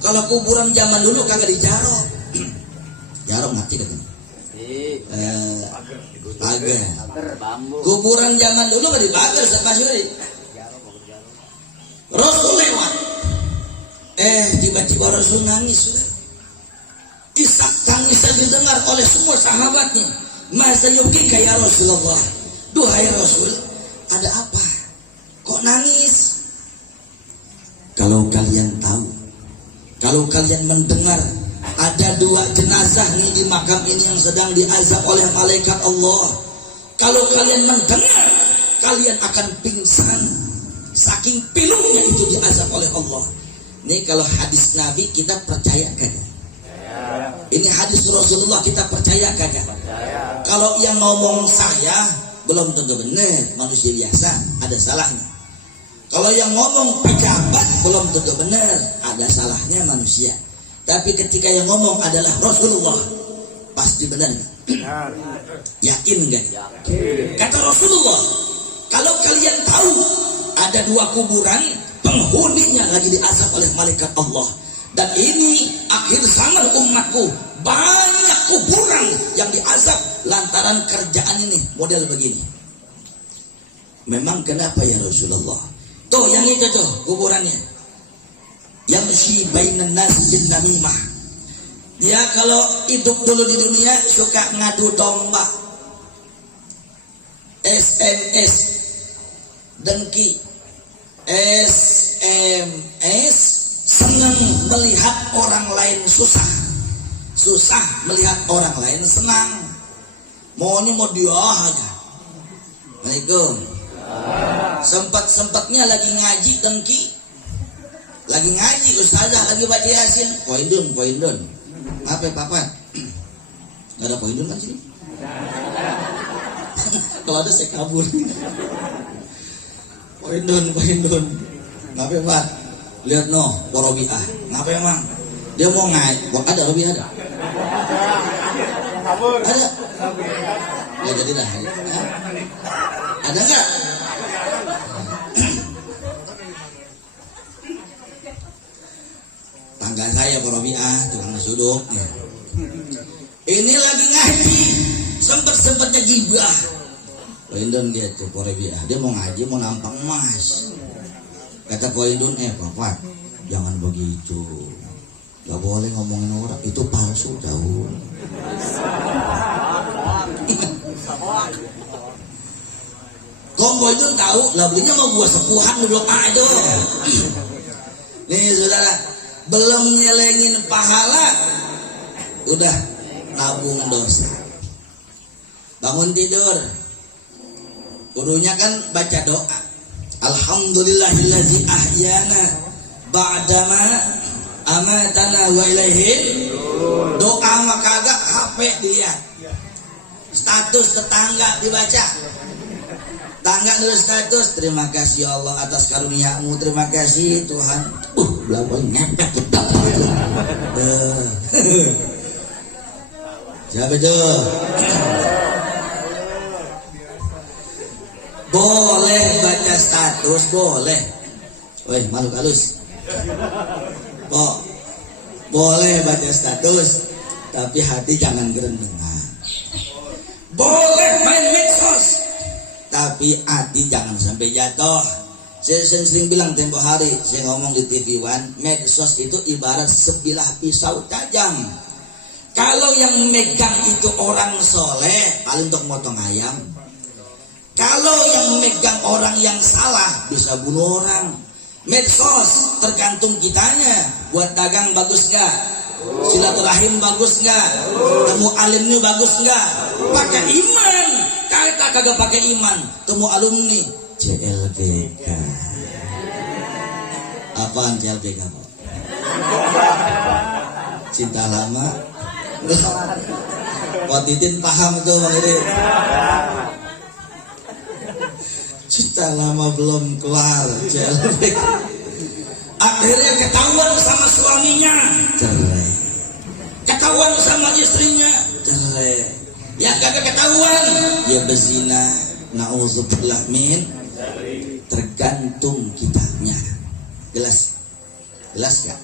Kalau kuburan zaman dulu kagak dijarok. Jarok mati katanya. Pagar. Kuburan zaman dulu gak dipagar, Masyuri. Rasul lewat. Tiba-tiba Rasul nangis sudah. Isak tangisnya didengar oleh semua sahabatnya. Masa yukika ya Rasulullah. Duhai Rasul, ada apa? Kok nangis? Kalau kalian tahu, kalau kalian mendengar ada dua jenazah nih di makam ini yang sedang diazab oleh malaikat Allah. Kalau kalian mendengar, kalian akan pingsan. Saking pilunya itu diazab oleh Allah. Ini kalau hadis Nabi kita percaya kagak? Ini hadis Rasulullah kita percaya kagak? Kalau yang ngomong saya belum tentu benar, manusia biasa, ada salahnya. Kalau yang ngomong pejabat belum tentu benar, ada salahnya manusia. Tapi ketika yang ngomong adalah Rasulullah, pasti benar gak? Yakin gak? Kata Rasulullah, kalau kalian tahu ada dua kuburan, penghuninya lagi diazab oleh malaikat Allah. Dan ini akhir zaman umatku, banyak kuburan yang diazab lantaran kerjaan ini model begini. Memang kenapa ya Rasulullah? Tuh yang itu tuh kuburannya. Yang si bainan nas bin namimah. Dia kalau hidup dulu di dunia suka ngadu domba, SMS, dengki, SMS, senang melihat orang lain susah, susah melihat orang lain senang. Maunya mau dia aja. Assalamualaikum. Sempat-sempatnya lagi ngaji dengki, lagi ngaji ustazah lagi baca yasin, poindun. Apa papa? Gak ada poindun kan sini? Kalau ada saya kabur. Poindun. Ngapa Pak? Lihat no, Robiah. Ngapa emang? Dia mau ngaji. Ada Robiah ada? Ada. Ya jadi dah. Ada nggak? Tangga saya Robiah, tukang nasi uduk. Ini lagi ngaji, sempatnya gibah. Poindun dia tuh Robiah. Dia mau ngaji, mau nampang emas. Kata Poindun, Papa, jangan begitu. Gak boleh ngomongin orang, itu palsu jauh. Kok Poindun tahu? Lah belinya mau gua sepuhan duduk aja. Nih saudara, belum nyelengin pahala, udah nabung dosa. Bangun tidur, kudunya kan baca doa. Alhamdulillahillazi ahyana ba'dama amatana wa ilaihi. Doa mah kagak HP dilihat. Status tetangga dibaca. Tangga nulis status, terima kasih ya Allah atas karunia-Mu, terima kasih Tuhan. Belakang ngepet betul. Siapa itu? Boleh baca status, boleh. Woi, makhluk halus. Boleh baca status, tapi hati jangan gerendengan. Boleh main medsos, tapi hati jangan sampai jatuh. Saya sering bilang tempo hari, saya ngomong di TV One, medsos itu ibarat sebilah pisau tajam. Kalau yang megang itu orang soleh, paling untuk motong ayam. Kalau yang megang orang yang salah, bisa bunuh orang. Medsos tergantung kitanya. Buat dagang bagus gak? Silaturahim bagus gak? Temu alimnya bagus gak? Pakai iman. Kita kagak pakai iman. Temu alumni CLBK. Apaan CLBK Pak? Cinta lama. Pak Titin paham itu Bang Iri. Cinta lama belum keluar CLBK. Akhirnya ketahuan sama suaminya, cerai. Ketahuan sama istrinya, cerai. Yang kagak ketahuan, dia berzina. Nauzubillah min. Tergantung kitanya. Jelas gak?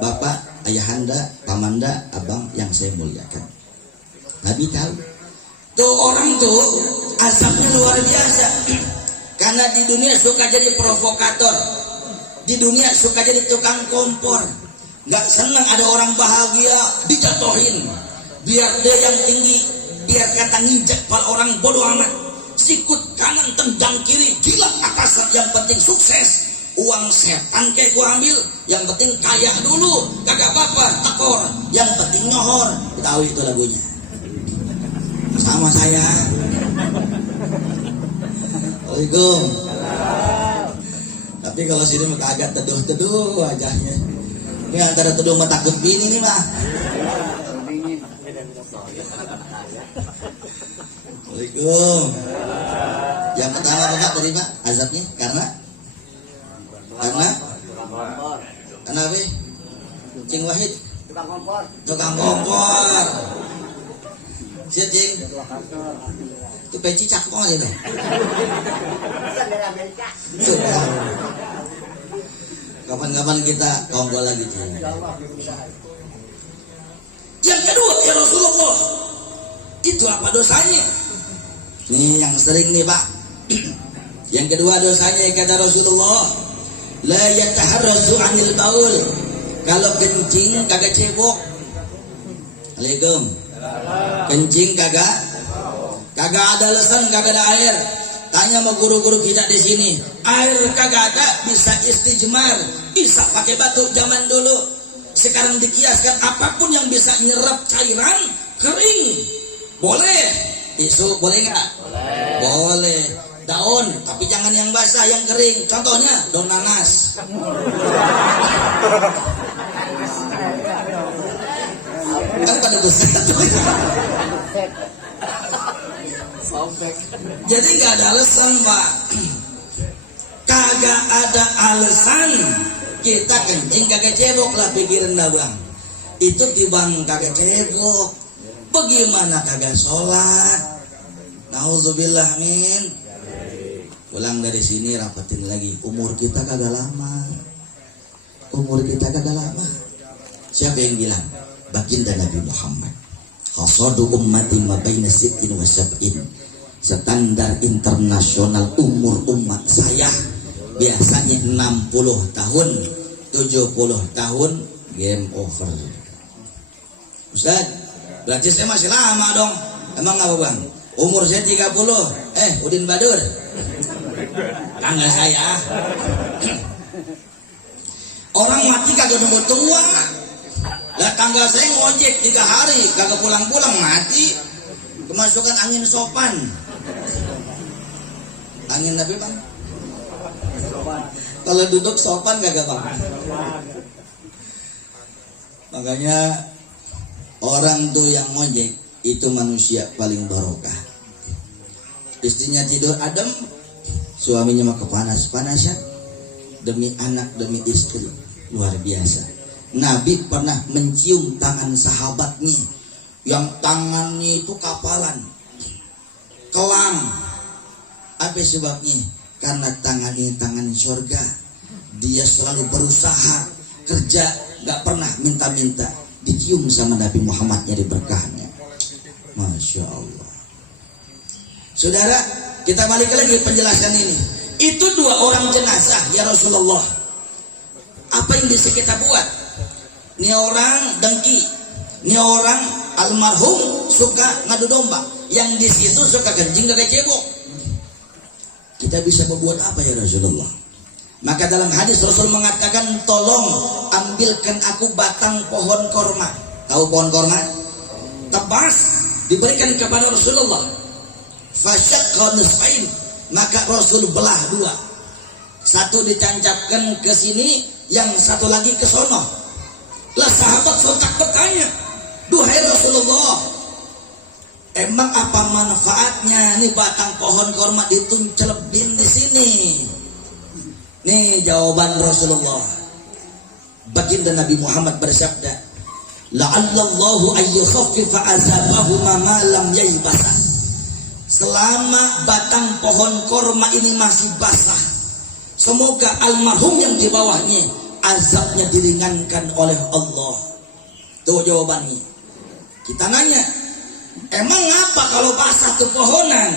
Bapak, ayahanda, pamanda, abang yang saya muliakan. Nabi tahu. Tuh orang tuh asapnya luar biasa. Karena di dunia suka jadi provokator. Di dunia suka jadi tukang kompor. Gak senang ada orang bahagia dijatuhin. Biar dia yang tinggi, biar kata nginjak kepala orang bodoh amat. Sikut kanan tendang kiri, gila atasan, yang penting sukses. Uang setan kayak gua ambil, yang penting kaya dulu, kagak apa-apa, tekor, yang penting nyohor. Tahu itu lagunya. Sama saya. Assalamualaikum. Tapi kalau sini mah agak teduh-teduh wajahnya. Ini antara teduh sama takut bini nih mah. Assalamualaikum. Yang pertama Bapak tadi Pak, azabnya karena apa? Cing Wahid. Tukang kompor. Si Cing. Itu peci cakong aja tuh. Sudah. Kapan-kapan kita konggol lagi Cing. Yang kedua ya Rasulullah, itu apa dosanya? Nih yang sering nih Pak. Yang kedua dosanya kata Rasulullah, la yataharrazu anil baul. Kalau kencing kagak cebok. Assalamualaikum. Kencing kagak? Kagak ada lesan, kagak ada air. Tanya sama guru-guru kita di sini, air kagak ada, bisa istijmar, bisa pakai batu zaman dulu. Sekarang dikiaskan apapun yang bisa nyerap cairan kering, boleh. Isu boleh nggak? Boleh. Daun, tapi jangan yang basah, yang kering. Contohnya daun nanas. Kan pada besar tuh. Jadi nggak ada alasan, Pak. Kagak ada alasan kita kencing kagak cebok lah pikiran dah bang. Itu tibang kagak cebok. Bagaimana kagak sholat? Nauzubillah min. Pulang dari sini rapatin lagi. Umur kita kagak lama. Umur kita kagak lama. Siapa yang bilang? Baginda Nabi Muhammad. Khasadu ummati ma baina sittin wa sab'in. Standar internasional umur umat saya biasanya 60 tahun, 70 tahun, game over. Ustaz, berarti saya masih lama dong. Emang apa bang? Umur saya 30. Udin Badur, tangga saya. Orang mati kagak nunggu tua. Lah tangga saya ngojek 3 hari kagak pulang-pulang, mati. Kemasukan angin sopan. Angin apa bang? Kalau duduk sopan kagak bang? Makanya orang tuh yang ngojek itu manusia paling barokah. Istrinya tidur adem, suaminya mah kepanas-panasan demi anak, demi istri. Luar biasa. Nabi pernah mencium tangan sahabatnya yang tangannya itu kapalan, kelam. Apa sebabnya? Karena tangan ini tangan surga. Dia selalu berusaha kerja, gak pernah minta-minta. Dicium sama Nabi Muhammad nyari berkahnya. Masya Allah. Saudara, kita balik lagi penjelasan ini. Itu 2 orang jenazah ya Rasulullah. Apa yang bisa kita buat? Ini orang dengki, ini orang almarhum suka ngadu domba, yang di situ suka kencing gak cebok. Kita bisa berbuat apa ya Rasulullah? Maka dalam hadis Rasul mengatakan, tolong ambilkan aku batang pohon korma. Tahu pohon korma? Tebas, diberikan kepada Rasulullah. Fasyaqqa nisfain, maka Rasul belah 2. Satu ditancapkan ke sini, yang satu lagi ke sono. Lah sahabat sontak bertanya, duhai Rasulullah, emang apa manfaatnya nih batang pohon korma dituncelebin di sini? Nih jawaban Rasulullah. Baginda Nabi Muhammad bersabda, la'allallahu ayyukhaffifa azabahu ma lam yaybasa. Selama batang pohon korma ini masih basah, semoga almarhum yang di bawahnya azabnya diringankan oleh Allah. Tuh jawabannya. Kita nanya, emang apa kalau basah tuh pohonan?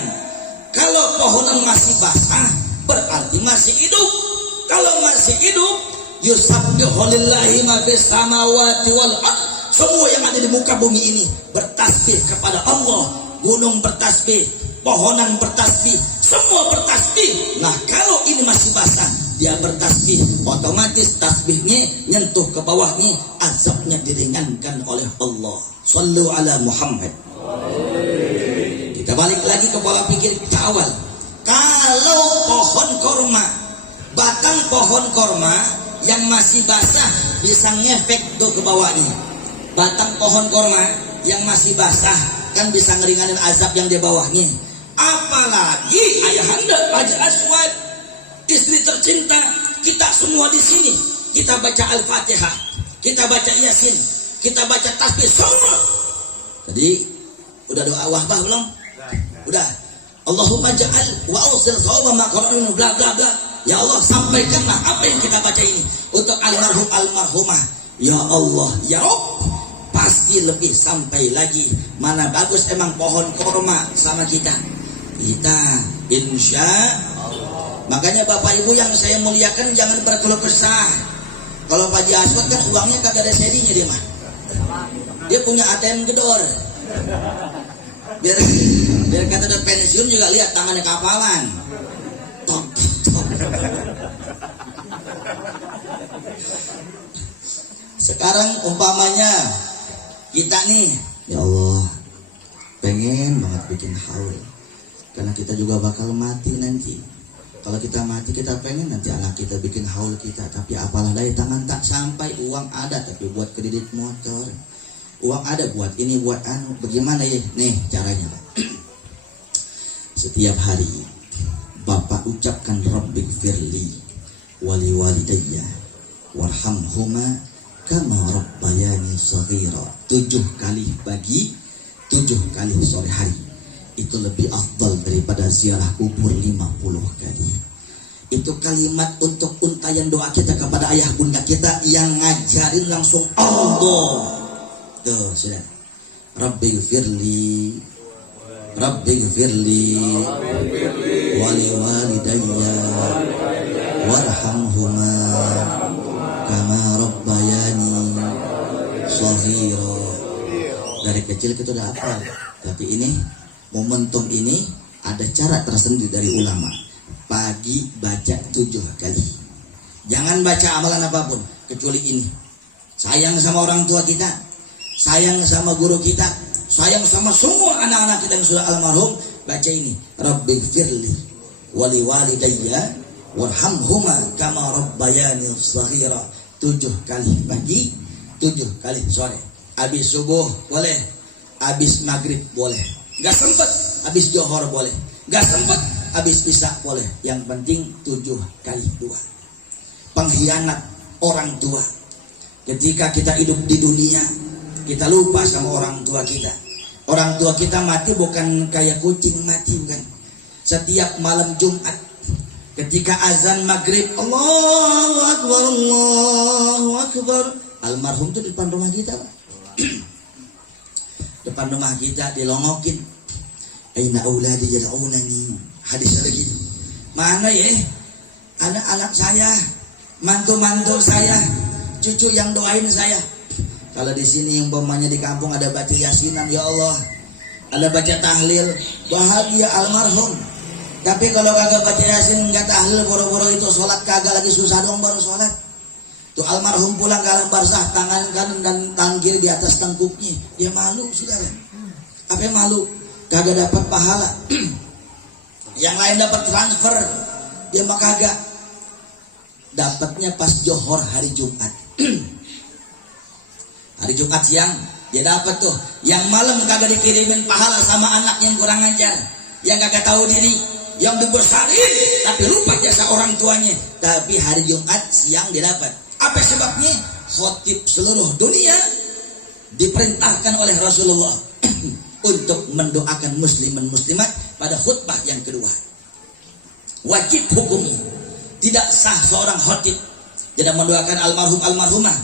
Kalau pohonan masih basah, berarti masih hidup. Kalau masih hidup, yusabbihu lillahi ma fis samawati wal ard. Semua yang ada di muka bumi ini bertasbih kepada Allah. Gunung bertasbih, pohonan bertasbih, semua bertasbih. Nah, kalau ini masih basah, dia bertasbih, otomatis tasbihnya nyentuh ke bawahnya, azabnya diringankan oleh Allah. Sallu ala Muhammad. Kita balik lagi ke pola pikir kita awal. Kalau pohon korma, batang pohon korma yang masih basah bisa ngefek tuh ke bawahnya. Batang pohon korma yang masih basah kan bisa ngeringanin azab yang di bawahnya. Apalagi ayahanda Hajar Aswad, istri tercinta kita semua di sini. Kita baca Al-Fatihah, kita baca Yasin, kita baca tasbih semua. Tadi udah doa wahbah belum? Udah. Allahumma ja'al wa awsil thawba ma qara'inu bla bla bla. Ya Allah, sampaikanlah apa yang kita baca ini untuk almarhum almarhumah. Ya Allah, ya Rabb, pasti lebih sampai lagi. Mana bagus emang pohon korma sama kita. Kita insya Allah. Makanya Bapak Ibu yang saya muliakan jangan berkeluh kesah. Kalau Pak Haji Aswad kan uangnya kagak ada sedinya dia mah. Dia punya ATM gedor. Biar kata udah pensiun juga lihat tangannya kapalan. Top. Sekarang umpamanya kita nih, ya Allah, pengen banget bikin haul. Karena kita juga bakal mati nanti. Kalau kita mati kita pengen nanti anak kita bikin haul kita. Tapi apalah daya tangan tak sampai. Uang ada tapi buat kredit motor. Uang ada buat ini buat anu. Bagaimana ya? Nih caranya Pak. Setiap hari Bapak ucapkan Rabbik firli wali walidayya warhamhuma kama rabbayani shaghira. 7 kali pagi, 7 kali sore hari. Itu lebih afdal daripada ziarah kubur 50 kali. Itu kalimat untuk untayan doa kita kepada ayah bunda kita yang ngajarin langsung Allah. Tuh sudah. Rabbil firli wali walidayya warhamhuma kama rabbayani shaghira. Dari kecil kita udah hafal. Tapi ini momentum ini ada cara tersendiri dari ulama. Pagi baca 7 kali. Jangan baca amalan apapun kecuali ini. Sayang sama orang tua kita, sayang sama guru kita, sayang sama semua anak-anak kita yang sudah almarhum. Baca ini, Rabbighfirli wali walidayya warhamhuma kama rabbayani shaghira. 7 kali pagi, 7 kali sore. Habis subuh boleh, habis maghrib boleh. Gak sempet habis johor boleh, gak sempet habis isya boleh. Yang penting 7 kali 2. Pengkhianat orang tua. Ketika kita hidup di dunia, kita lupa sama orang tua kita. Orang tua kita mati bukan kayak kucing mati, bukan. Setiap malam Jumat ketika azan maghrib, Allahu Akbar, Allahu Akbar, almarhum itu di depan rumah kita Pak. Depan rumah kita dilongokin, aina auladi yad'unani. Hadis ada gitu. Mana ya anak-anak saya, mantu-mantu saya, cucu yang doain saya. Kalau di sini umpamanya di kampung ada baca yasinan, ya Allah, ada baca tahlil, bahagia almarhum. Tapi kalau kagak baca yasin, enggak tahlil, boro-boro itu sholat kagak, lagi susah dong baru sholat. Tuh almarhum pulang ke alam barzah, tangan kanan dan tangan kiri di atas tengkuknya. Dia malu, saudara. Apa yang malu? Kagak dapat pahala. Yang lain dapat transfer, dia mah kagak. Dapatnya pas johor hari Jumat. Hari Jumat siang dia dapat tuh. Yang malam kagak dikirimin pahala sama anak yang kurang ajar, yang kagak tahu diri, yang dibesarin tapi lupa jasa orang tuanya. Tapi hari Jumat siang dia dapat. Apa sebabnya? Khotib seluruh dunia diperintahkan oleh Rasulullah untuk mendoakan musliman muslimat pada khutbah yang kedua. Wajib hukumnya. Tidak sah seorang khotib tidak mendoakan almarhum almarhumah,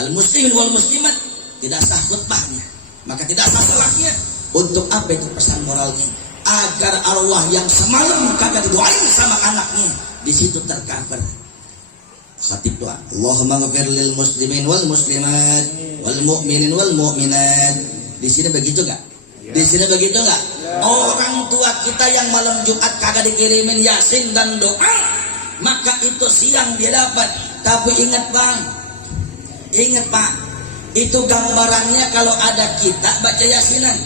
al-muslimin wal muslimat, tidak sah khutbahnya. Maka tidak sah salatnya. Untuk apa itu pesan moralnya? Agar arwah yang semalam kagak didoain sama anaknya di situ tercover. Khatib doa, Allahumma ghfir lil muslimin wal muslimat wal mu'minin wal mu'minat. Di sini begitu enggak? Di sini begitu enggak? Orang tua kita yang malam Jumat kagak dikirimin yasin dan doa, maka itu siang dia dapat. Tapi ingat Bang, ingat Pak, itu gambarannya kalau ada kita baca yasinan,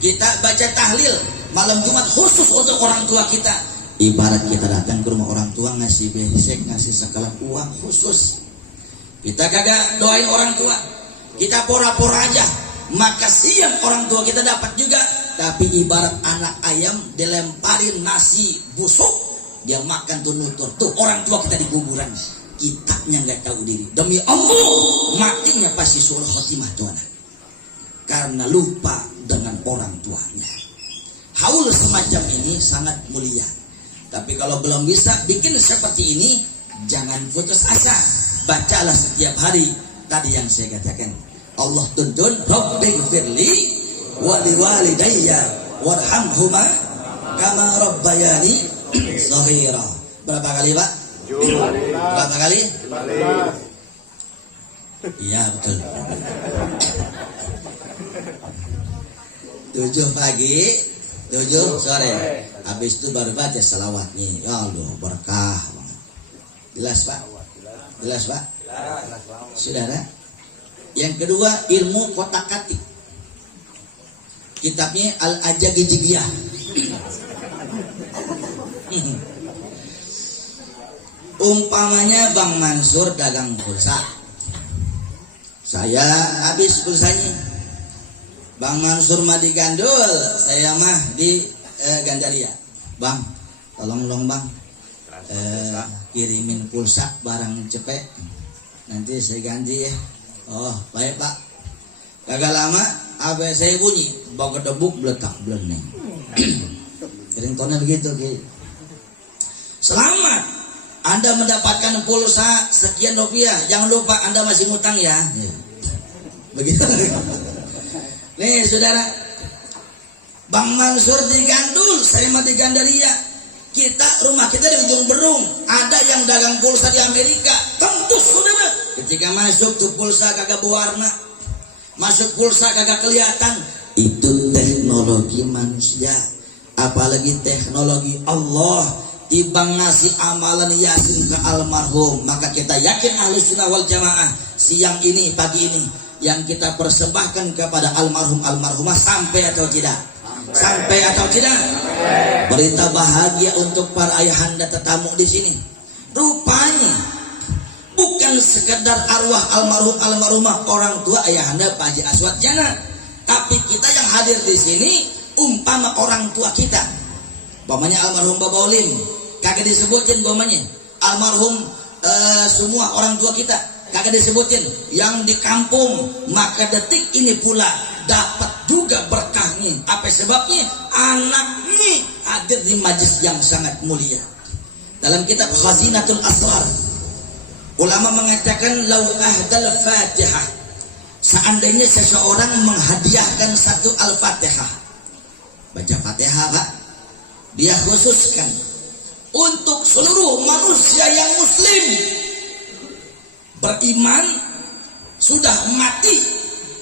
kita baca tahlil malam Jumat khusus untuk orang tua kita. Ibarat kita datang ke rumah orang tua, ngasih besek, ngasih sekelan uang khusus. Kita kagak doain orang tua, kita pora-pora aja. Maka siang orang tua kita dapat juga. Tapi ibarat anak ayam dilemparin nasi busuk, dia makan tuh nutur. Tuh orang tua kita di kuburan, kitanya nggak tahu diri. Demi Allah, matinya pasti suul khotimah tuan. Karena lupa dengan orang tuanya. Haul semacam ini sangat mulia. Tapi kalau belum bisa bikin seperti ini, jangan putus asa. Bacalah setiap hari tadi yang saya katakan. Allah tuntun, Rabbighfirli wali walidayya warhamhuma kama rabbayani shaghira. Berapa kali Pak? Berapa kali? Iya betul. 7 pagi, 7 sore. Habis itu baru baca salawatnya. Ya Allah, berkah. Jelas Pak? Jelas Pak? Saudara. Yang kedua, ilmu kotak-katik. Kitabnya Al-Ajagijigiyah. Umpamanya Bang Mansur dagang pulsa. Saya habis pulsanya. Bang Mansur mah di Gandul, saya mah di Gandaria. Bang, tolong dong Bang, kirimin pulsa barang cepet. Nanti saya ganti ya. Oh baik Pak. Kagak lama HP saya bunyi, bawa kedebuk beletak beleneng. Ringtone begitu Ki. Selamat, Anda mendapatkan pulsa sekian rupiah. Jangan lupa Anda masih ngutang ya. Begitu. Nih saudara, Bang Mansur di Gandul, saya mah di Gandaria. Rumah kita di ujung Berung. Ada yang dagang pulsa di Amerika. Tembus saudara. Ketika masuk tuh pulsa kagak berwarna, masuk pulsa kagak kelihatan. Itu teknologi manusia. Apalagi teknologi Allah. Tibang ngasih amalan Yasin ke almarhum, maka kita yakin Ahlussunnah wal Jamaah siang ini, pagi ini yang kita persembahkan kepada almarhumah sampai atau tidak? Sampai atau tidak? Berita bahagia untuk para ayahanda tetamu di sini. Rupanya bukan sekedar arwah almarhumah orang tua ayahanda Pak Haji Aswad Jana, tapi kita yang hadir di sini umpama orang tua kita. Umpamanya almarhum Bapak Olim, kagak disebutin umpamanya. Almarhum semua orang tua kita kagak disebutin. Yang di kampung, maka detik ini pula dapat juga berkahnya. Apa sebabnya? Anaknya hadir di majlis yang sangat mulia. Dalam kitab Khazinatul Asrar, ulama mengatakan lau ahdal Fatihah, seandainya seseorang menghadiahkan satu Al-Fatihah, baca Fatihah Pak, dia khususkan untuk seluruh manusia yang muslim beriman, sudah mati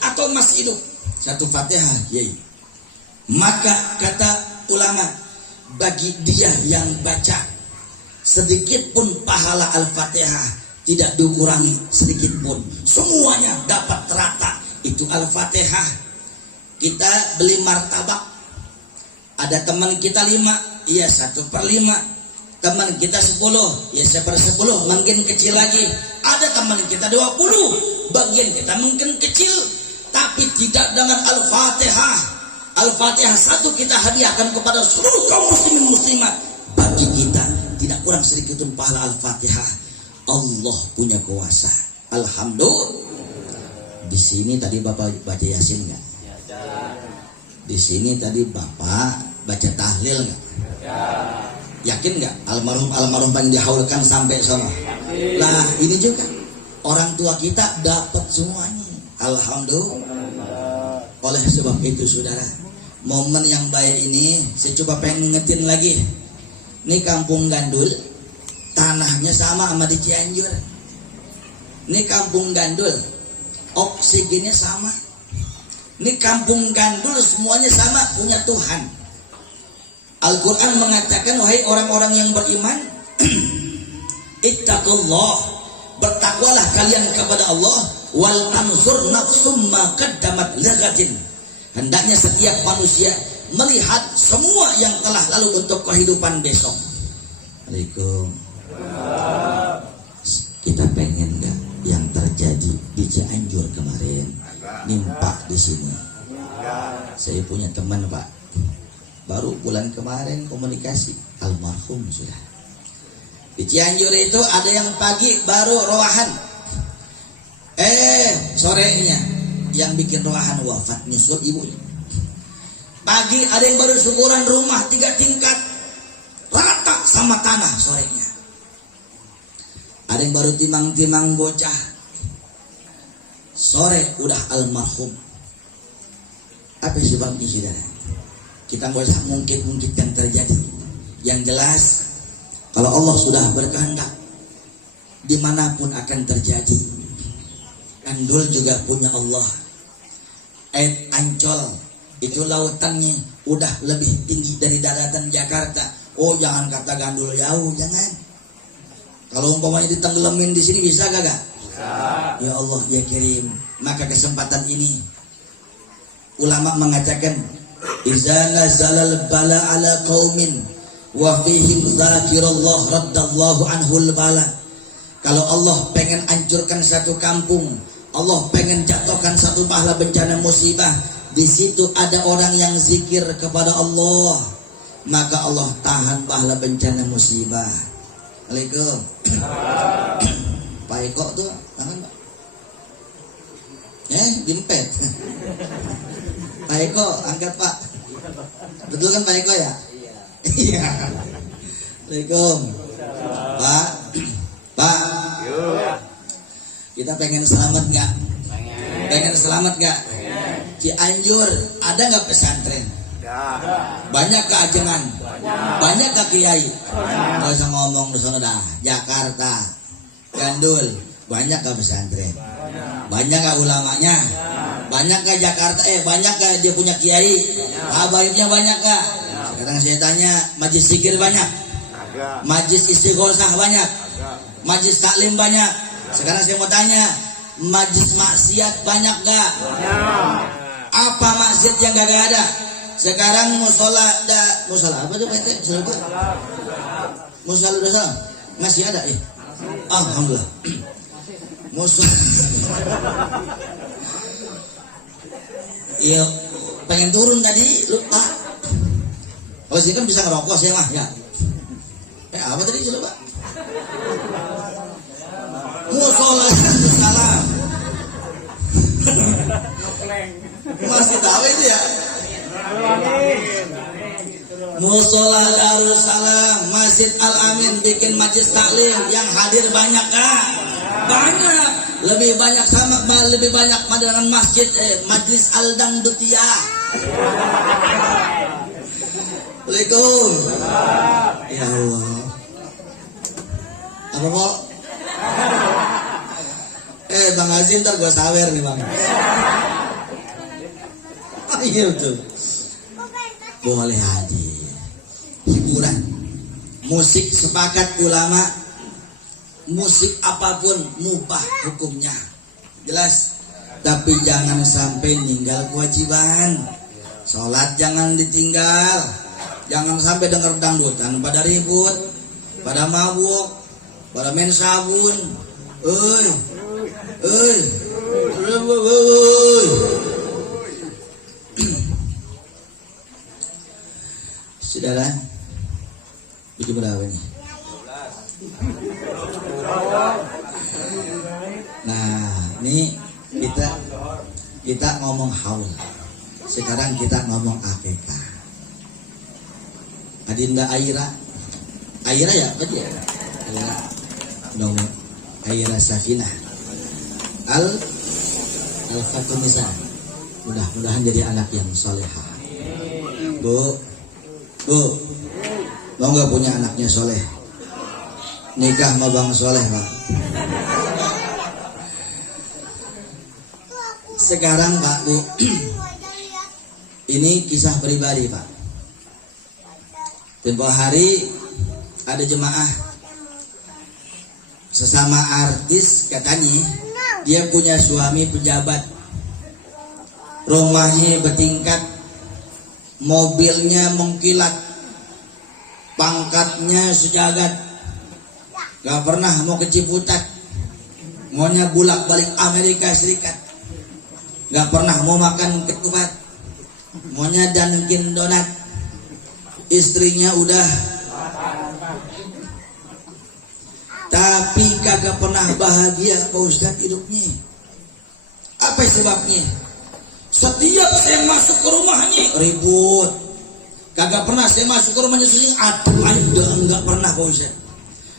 atau masih hidup, satu Fatihah yai. Maka kata ulama, bagi dia yang baca sedikit pun pahala Al-Fatihah tidak dikurangi sedikit pun, semuanya dapat rata. Itu Al-Fatihah. Kita beli martabak, ada teman kita 5, iya 1/5. Teman kita 10, ya 1/10, mungkin kecil lagi. Ada teman kita 20, bagian kita mungkin kecil, tapi tidak dengan Al-Fatihah. Al-Fatihah satu kita hadiahkan kepada seluruh kaum muslimin muslimat. Bagi kita tidak kurang sedikit pun pahala Al-Fatihah. Allah punya kuasa. Alhamdulillah. Di sini tadi Bapak baca Yasin enggak? Di sini tadi Bapak baca tahlil enggak? Yakin nggak almarhum yang dihaulkan sampai sana? Nah ini juga orang tua kita dapat semuanya. Alhamdulillah. Oleh sebab itu saudara, momen yang baik ini saya coba pengen ngingetin lagi. Ini kampung Gandul, tanahnya sama di Cianjur. Ini kampung Gandul, oksigennya sama. Ini kampung Gandul semuanya sama, punya Tuhan. Al-Quran mengatakan, wahai orang-orang yang beriman, ittaqullah, bertakwalah kalian kepada Allah, wal tanzur nafsum ma qaddamat lighadin. Hendaknya setiap manusia melihat semua yang telah lalu untuk kehidupan besok. Assalamualaikum. Kita pengen nggak yang terjadi di Cianjur kemarin nimpak di sini? Saya punya teman Pak, baru bulan kemarin komunikasi, almarhum sudah. Di Cianjur itu ada yang pagi baru roahan, sorenya yang bikin roahan wafat, nyusul ibunya. Pagi ada yang baru syukuran rumah 3 tingkat, rata sama tanah sorenya. Ada yang baru timang-timang bocah, sore udah almarhum. Apa sebabnya saudara? Kita nggak usah mungkin yang terjadi. Yang jelas, kalau Allah sudah berkehendak, dimanapun akan terjadi. Gandul juga punya Allah, Ancol itu lautannya udah lebih tinggi dari daratan Jakarta. Oh jangan kata gandul jauh, jangan. Kalau umpamanya ditenggelamin di sini bisa kagak? Ya Allah ya kirim. Maka kesempatan ini ulama mengatakan iza nazalal bala ala qaumin wa fihim dzakirallah raddallahu anhul bala. Kalau Allah pengen hancurkan satu kampung, Allah pengen jatuhkan satu pahala bencana musibah, di situ ada orang yang zikir kepada Allah, maka Allah tahan pahala bencana musibah. Assalamualaikum. Pak Eko tuh tangan Pak. Diempet. Pak Eko angkat Pak. Betul kan Pak Eko ya? Iya. Assalamualaikum. Pak. Pak. Kita pengen selamat nggak? Pengen selamat nggak? Cianjur ada nggak pesantren? Banyak ke ajengan? Banyak ke kiai? Nggak usah ngomong di sana dah. Jakarta, Gandul, banyak ke pesantren? Banyak ke ulamanya? Banyak ke Jakarta? Banyak ke dia punya kiai? Habaibnya banyak ke? Sekarang saya tanya, majlis zikir banyak? Majlis istighosah banyak? Majlis taklim banyak? Sekarang saya mau tanya, majlis maksiat banyak gak? Apa maksiat yang gak ada? Sekarang musola apa tuh Pak? Musola dosa masih ada Alhamdulillah. Musola. Iya, pengen turun tadi lupa. Kalau sini kan bisa ngerokok saya mah ya. Apa tadi lupa? Musola Darussalam. Masih tahu itu ya? Musola Darussalam, Masjid Al-Amin bikin majlis taklim, yang hadir banyak kah? Banyak. Lebih banyak dengan masjid majlis Al-Dangdutiyah. Assalamualaikum. Ya Allah. Apa kok? Bang Azim ntar gue sawer nih Bang. Iya betul. Boleh hadir. Hiburan. Musik sepakat ulama. Musik apapun mubah hukumnya. Jelas. Tapi jangan sampai ninggal kewajiban. Sholat jangan ditinggal. Jangan sampai dengar dangdutan pada ribut, pada mabuk, pada main sabun. Saudara, itu berapa nih? Nah, ini kita ngomong haul. Sekarang kita ngomong akikah. Adinda Aira ya, betul ya? Aira Safinah Al-Fatunisa. Mudah-mudahan jadi anak yang solehah. Bu, mau nggak punya anaknya soleh? Nikah sama Bang Soleh Pak. Sekarang Pak Bu, ini kisah pribadi Pak. Tempoh hari ada jemaah sesama artis, katanya dia punya suami pejabat, rumahnya bertingkat, mobilnya mengkilat, pangkatnya sejagat, gak pernah mau ke Ciputat, maunya bulak balik Amerika Serikat, gak pernah mau makan ketupat, maunya Dunkin Donat. Istrinya udah, tapi kagak pernah bahagia Pak Ustadz hidupnya. Apa sebabnya? Setiap saya masuk ke rumahnya ribut. Kagak pernah saya masuk ke rumahnya sunyi. Ada enggak pernah Pak Ustadz.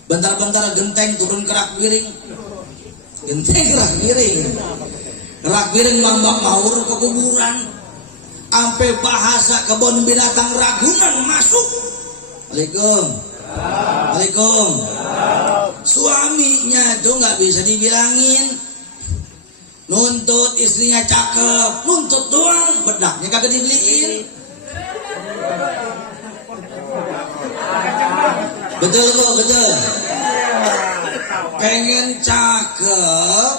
Bentar-bentar genteng turun kerak piring. Genteng kerak piring. Kerak piring mambak maur ke kuburan. Sampai bahasa kebun binatang Ragunan masuk. Waalaikumsalam. Suaminya tuh nggak bisa dibilangin. Nuntut istrinya cakep, nuntut doang, bedaknya kagak dibeliin. Betul kok, betul. Pengen cakep,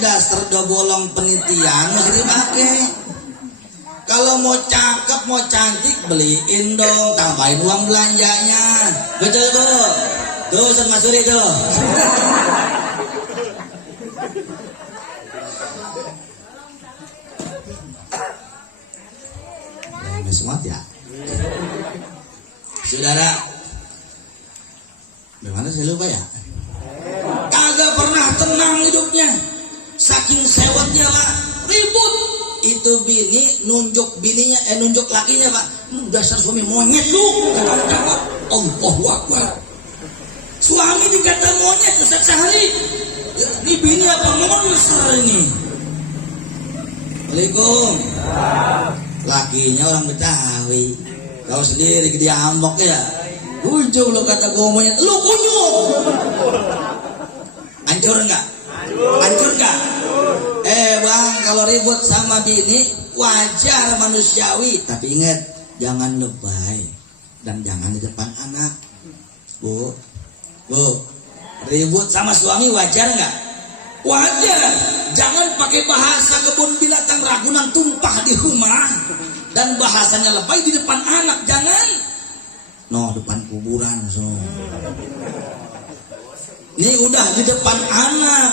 dasar udah bolong penitian masih dipakai. Kalau mau cakep, mau cantik, beliin dong, tambahin uang belanjanya. Betul kok. Tuh, Ustaz Masuri tuh. Semangat ya. Saudara, bagaimana saya lupa ya? Kagak pernah tenang hidupnya, saking sewotnya Pak, ribut. Itu bini nunjuk bininya, nunjuk lakinya Pak. Dasar suami monyet lu. Allahu Akbar. Suami dikata monyet sehari. Ini bini apa monster ini? Assalamualaikum. Lakinya orang Betawi, kau sendiri ke dia ambok ya. Ujung lo kata gue monyet, lu kunyuk. Hancur enggak? Hancur enggak? Bang, kalau ribut sama bini wajar manusiawi, tapi ingat jangan lebay dan jangan di depan anak. Bu, ribut sama suami wajar enggak? Wajar. Jangan pakai bahasa kebun binatang Ragunan tumpah di rumah dan bahasanya lebay di depan anak. Jangan. Depan kuburan so. Ini udah di depan anak.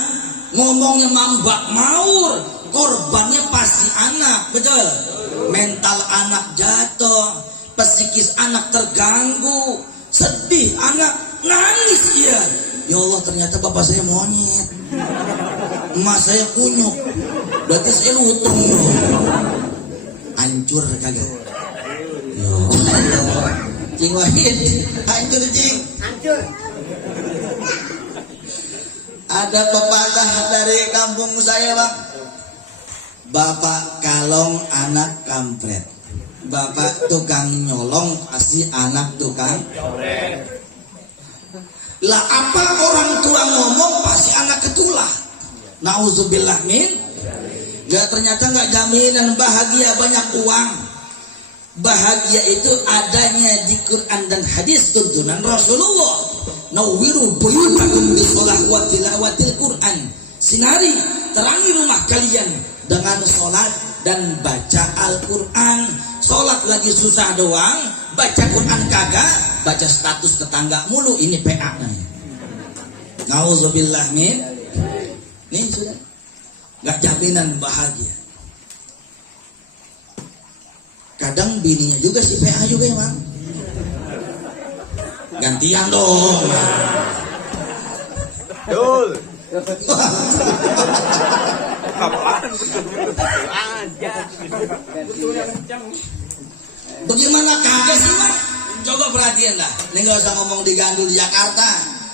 Ngomongnya mambak maur, korbannya pasti anak. Betul. Mental anak jatuh, psikis anak terganggu, sedih anak, nangis dia. Ya Allah, ternyata bapak saya monyet, emak saya kunyuk, berarti saya lutung dong. Hancur kagak? Ya Allah, Cing Wahid, hancur Cing. Hancur. Ada pepatah dari kampung saya Bang, bapak kalong anak kampret, bapak tukang nyolong pasti anak tukang coret. Lah apa orang tua ngomong pasti anak ketulah. Nauzubillah min. Gak, ternyata gak jaminan bahagia banyak uang. Bahagia itu adanya di Quran dan hadis tuntunan Rasulullah. Nawwiru buyutakum bisolah wa tilawatil Quran. Sinari, terangi rumah kalian dengan sholat dan baca Al-Quran. Sholat lagi susah doang, baca Quran kagak, baca status tetangga mulu, ini PA namanya. Nauzubillah min. Nih sudah, gak jaminan bahagia. Kadang bininya juga si PA juga emang. Gantian dong. Betul. Bagaimana kagak sih Bang? Coba perhatian dah. Ini gak usah ngomong di Gandul Jakarta,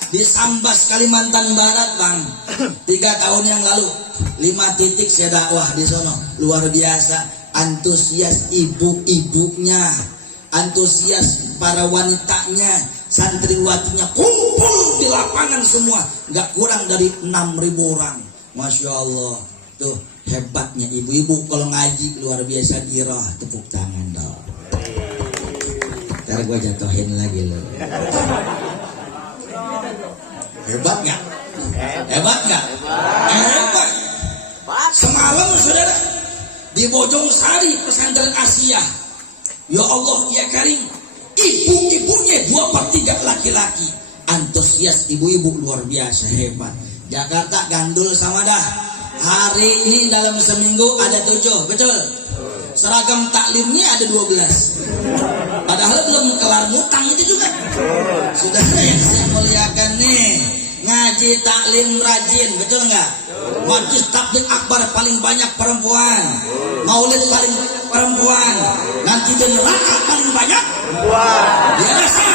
di Sambas Kalimantan Barat Bang. 3 tahun yang lalu 5 titik saya dakwah di sono, luar biasa. Antusias ibu-ibunya, antusias para wanitanya, santriwatinya kumpul di lapangan semua, gak kurang dari 6.000 orang. Masya Allah, tuh hebatnya ibu-ibu kalau ngaji luar biasa. Dirah, tepuk tangan dong. Ntar gue jatuhin lagi lo. Hebat gak? Hebat gak? Hebat. Semalam saudara di Bojong Sari pesantren Asia, ya Allah ya Karim, ibu-ibunya 2/3 laki-laki, antusias ibu-ibu luar biasa hebat. Jakarta gandul sama dah. Hari ini dalam seminggu ada 7, betul. Seragam taklimnya ada 12. Padahal belum kelar mutang itu juga. Sudah yang saya muliakan nih, ngaji taklim rajin, betul nggak? Majlis takbir akbar paling banyak perempuan, maulid paling perempuan, nanti di neraka paling banyak perempuan. Biasa.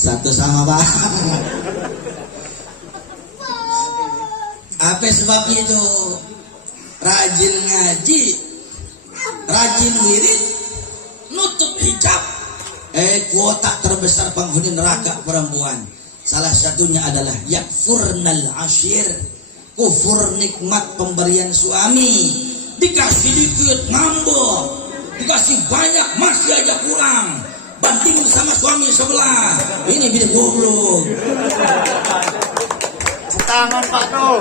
Satu sama Pak. Apa sebab itu? Rajin ngaji, rajin wirid, nutup hijab. Kuota terbesar penghuni neraka perempuan. Salah satunya adalah yakfurnal ashir, kufur nikmat pemberian suami. Dikasih dikit ngambek, dikasih banyak masih aja kurang. Bandingin sama suami sebelah, ini bini goblok. Tangan Pak tuh.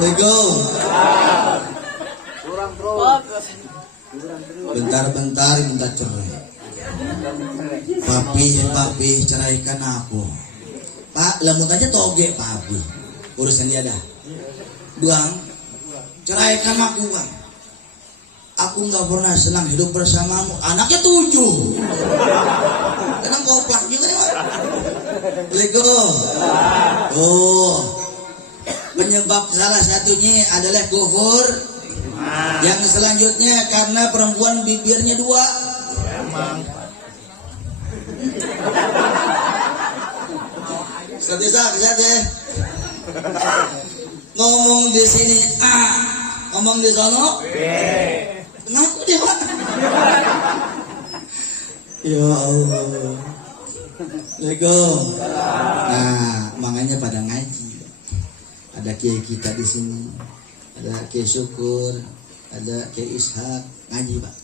Lego. Bentar-bentar minta cerai. Papi ceraikan aku. Pak, lemut aja toge papi. Urusan dia dah. Buang, ceraikan aku bang. Aku nggak pernah senang hidup bersamamu. Anaknya 7. Kadang goplak juga nih, Pak. Lego. Oh. Penyebab salah satunya adalah kufur. Yang selanjutnya karena perempuan bibirnya 2. Bisa ya. Ngomong di sini A, ngomong di sono B. Ngaku dia, Pak. Ya Allah. Lego. Nah, makanya pada ngaji. Ada kiai kita di sini, ada kiai Syukur, ada kiai Ishak, ngaji Pak.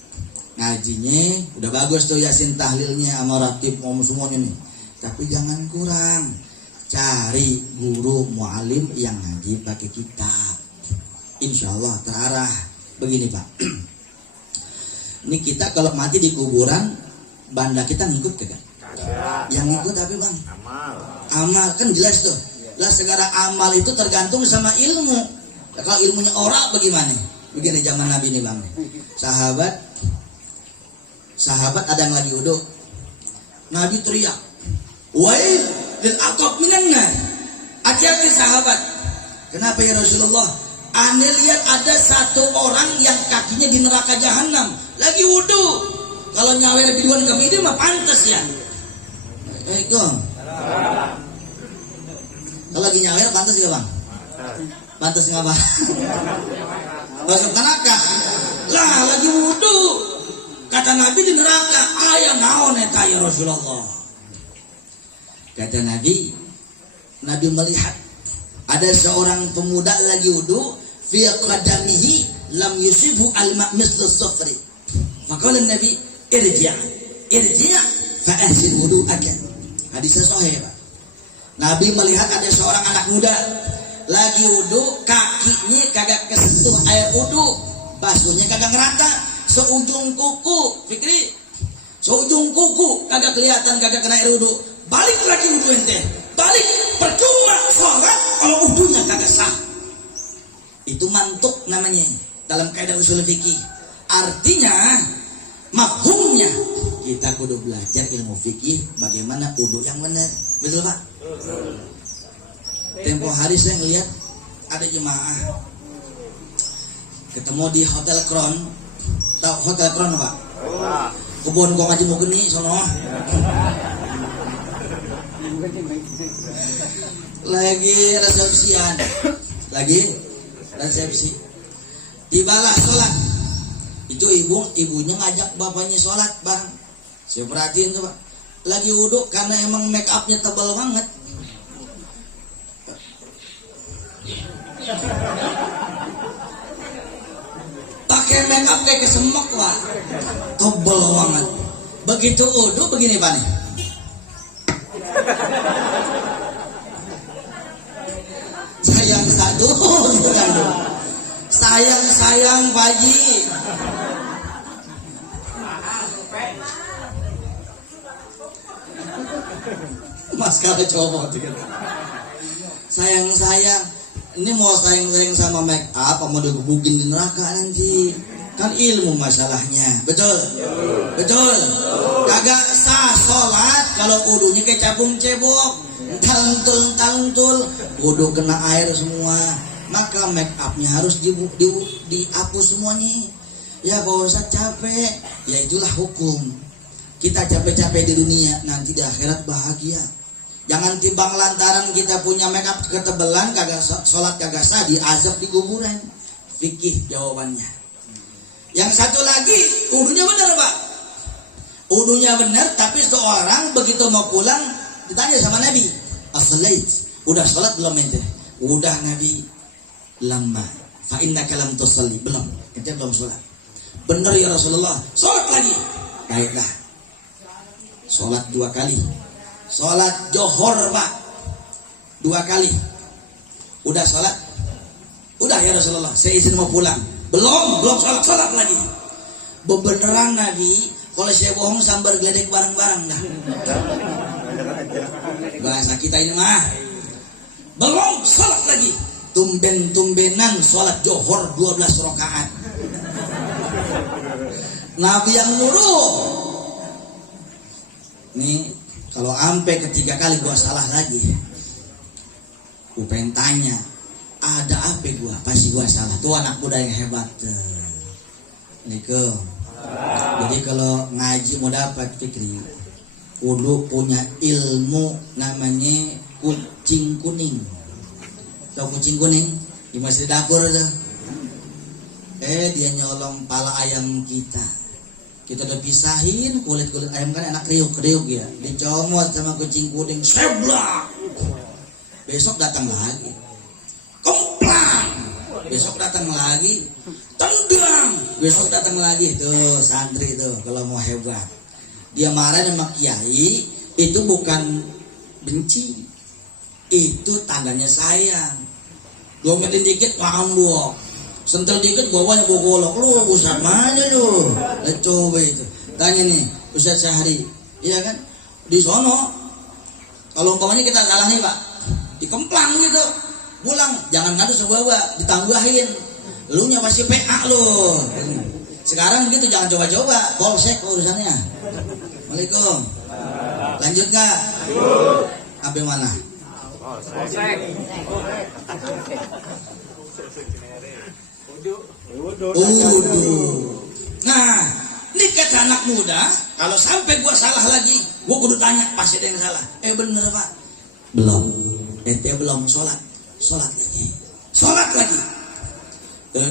Ngajinya udah bagus tuh, Yasin tahlilnya sama ratib ngomong semuanya nih. Tapi jangan kurang, cari guru mualim yang ngaji pakai kitab. Insya Allah terarah. Begini Pak, ini kita kalau mati di kuburan, banda kita ngikut kagak? Yang ngikut tapi bang, amal kan jelas tuh. Lah segala amal itu tergantung sama ilmu. Kalau ilmunya orang bagaimana? Begini zaman Nabi ini bang, sahabat ada yang lagi wudhu, Nabi teriak, wail lil aqab minan nar. Hati-hati sahabat. Kenapa ya Rasulullah? Ane lihat ada satu orang yang kakinya di neraka jahanam, lagi wudhu. Kalau nyawer biduan kami ini mah pantas ya. Assalamualaikum. Kalau lagi nyawer pantas ya bang? Pantas ngapa? Masuk neraka. Lah lagi wudhu. Kata Nabi di neraka, ayah naon eta ya Rasulullah. Kata Nabi melihat ada seorang pemuda lagi wudhu, fi qadamihi lam yusifu al-ma' mislu safri. Maka oleh Nabi, irji' fa ahsin wudu'aka. Hadisnya sahih Pak. Nabi melihat ada seorang anak muda lagi wudhu, kakinya kagak kesentuh air wudhu, basuhnya kagak ngerata, seujung kuku, Fikri, seujung kuku kagak kelihatan, kagak kena air wudhu. Balik lagi wudhu ente, balik, percuma sholat kalau wudhunya kagak sah. Itu mantuk namanya dalam kaidah usul fikih. Artinya mafhumnya kita kudu belajar ilmu fikih bagaimana wudhu yang benar. Betul Pak? Tempo hari saya ngeliat ada jemaah ketemu di Hotel Crown. Tahu Hotel Crown Pak? Kebun kok ngaji mau geni sono. Lagi resepsi. Tibalah sholat. Itu ibunya ngajak bapaknya sholat bareng. Saya perhatiin tuh Pak, lagi wudhu karena emang make upnya tebal banget. Pakai make up kayak kesemek Pak, tebal banget. Begitu wudhu begini Pak nih. Sayang Pak Haji. Mas kalau cowok sayang ini mau sayang sama make up, mau digebukin di neraka nanti. Kan ilmu masalahnya, betul. Kagak sah sholat kalau wudunya kayak capung cebok, talentul, wudu kena air semua. Maka make upnya harus dihapus semuanya. Ya Pak Ustadz capek, ya itulah hukum. Kita capek-capek di dunia, nanti di akhirat bahagia. Jangan timbang lantaran kita punya make up ketebelan, kagak sholat kagak sah, diazab di kuburan. fikih jawabannya. Yang satu lagi wudunya benar Pak, wudunya benar, tapi seorang begitu mau pulang ditanya sama Nabi, as-salait, udah sholat belum ente? Udah Nabi. Lama fa innaka lam tusalli, belum, ente belum sholat. Benar ya Rasulullah, sholat lagi. Baiklah, sholat 2 kali, sholat johor Pak 2 kali. Udah sholat? Udah ya Rasulullah, saya izin mau pulang. Belum sholat lagi. Beneran Nabi, kalau saya bohong sambar geledek bareng-bareng dah. Bahasa kita ini mah. Belum sholat lagi. Tumben-tumbenan sholat johor 12 rakaat. Nabi yang nyuruh. Nih, kalau sampai ketiga kali gua salah lagi, gua pengen tanya, ada apa gua? Pasti gua salah. Tuh anak muda yang hebat. Assalamualaikum. Jadi kalau ngaji mau dapat Fikri, kudu punya ilmu namanya kucing kuning. Tahu kucing kuning? Di masjid dapur tuh. Dia nyolong pala ayam kita. Kita udah pisahin kulit ayam kan enak kriuk-kriuk ya. Dicomot sama kucing kuning, seblak. Besok datang lagi. Kemplang. Besok datang lagi. Tendang. Besok datang lagi. Tuh santri tuh kalau mau hebat. Dia marah sama kiai, itu bukan benci. Itu tandanya sayang. Dometin dikit ngambok, sentel dikit bawahnya bawa golok. Lu Ustaz mana lu? Coba itu. Tanya nih Ustaz Syahri, iya kan? Di sono kalau umpamanya kita salah nih Pak, dikemplang gitu, pulang jangan ngadu sebawa, ditambahin. Lu nya pasti PA lu. Sekarang gitu jangan coba-coba, polsek urusannya. Waalaikumsalam. Lanjut gak? Apa mana? Nah, ini kata anak muda, kalau sampai gua salah lagi, gua kudu tanya pasti ada yang salah. Bener Pak? Belum. Belum sholat lagi.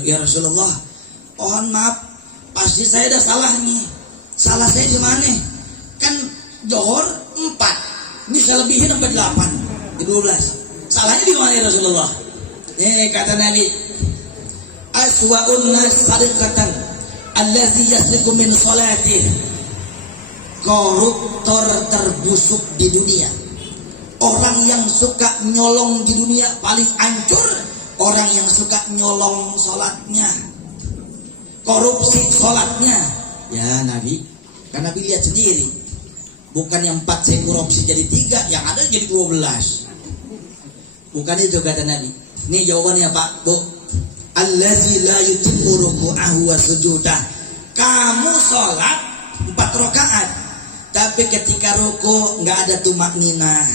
Ya Rasulullah, mohon maaf, pasti saya ada salah nih. Salah saya di mana? Kan johor 4, ini saya lebihin sampai 8. 12. Salahnya di mana ya Rasulullah? Kata Nabi, aswa'un nas sariqatan allazi yasriqu min salatih. Koruptor terbusuk di dunia, orang yang suka nyolong di dunia paling hancur orang yang suka nyolong sholatnya, korupsi sholatnya. Ya Nabi, karena Nabi lihat sendiri, bukan yang 4 saya korupsi jadi 3, yang ada jadi 12. Bukan itu kata Nabi. Ini jawabannya Pak, Bu. Allazi la yutimmu ruku'ahu wa sujudah. Kamu sholat 4 rakaat, tapi ketika ruku nggak ada tumakninah,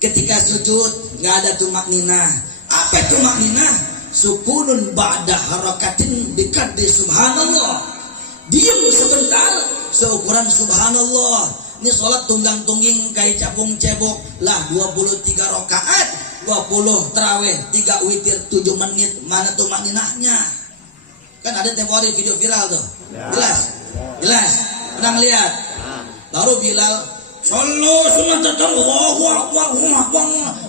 ketika sujud nggak ada tumakninah. Apa tumakninah? Sukunun ba'da harakatin bikadri subhanallah. Diam sebentar seukuran subhanallah. Ini sholat tunggang-tungging kayak capung cebok lah, 23 rakaat, 20 terawih, 3 witir 7 menit. Mana tuh makninahnya? Kan ada tempo hari video viral tuh. Jelas. Pernah ngeliat? Baru Bilal, sallu sunatan Allahu akbar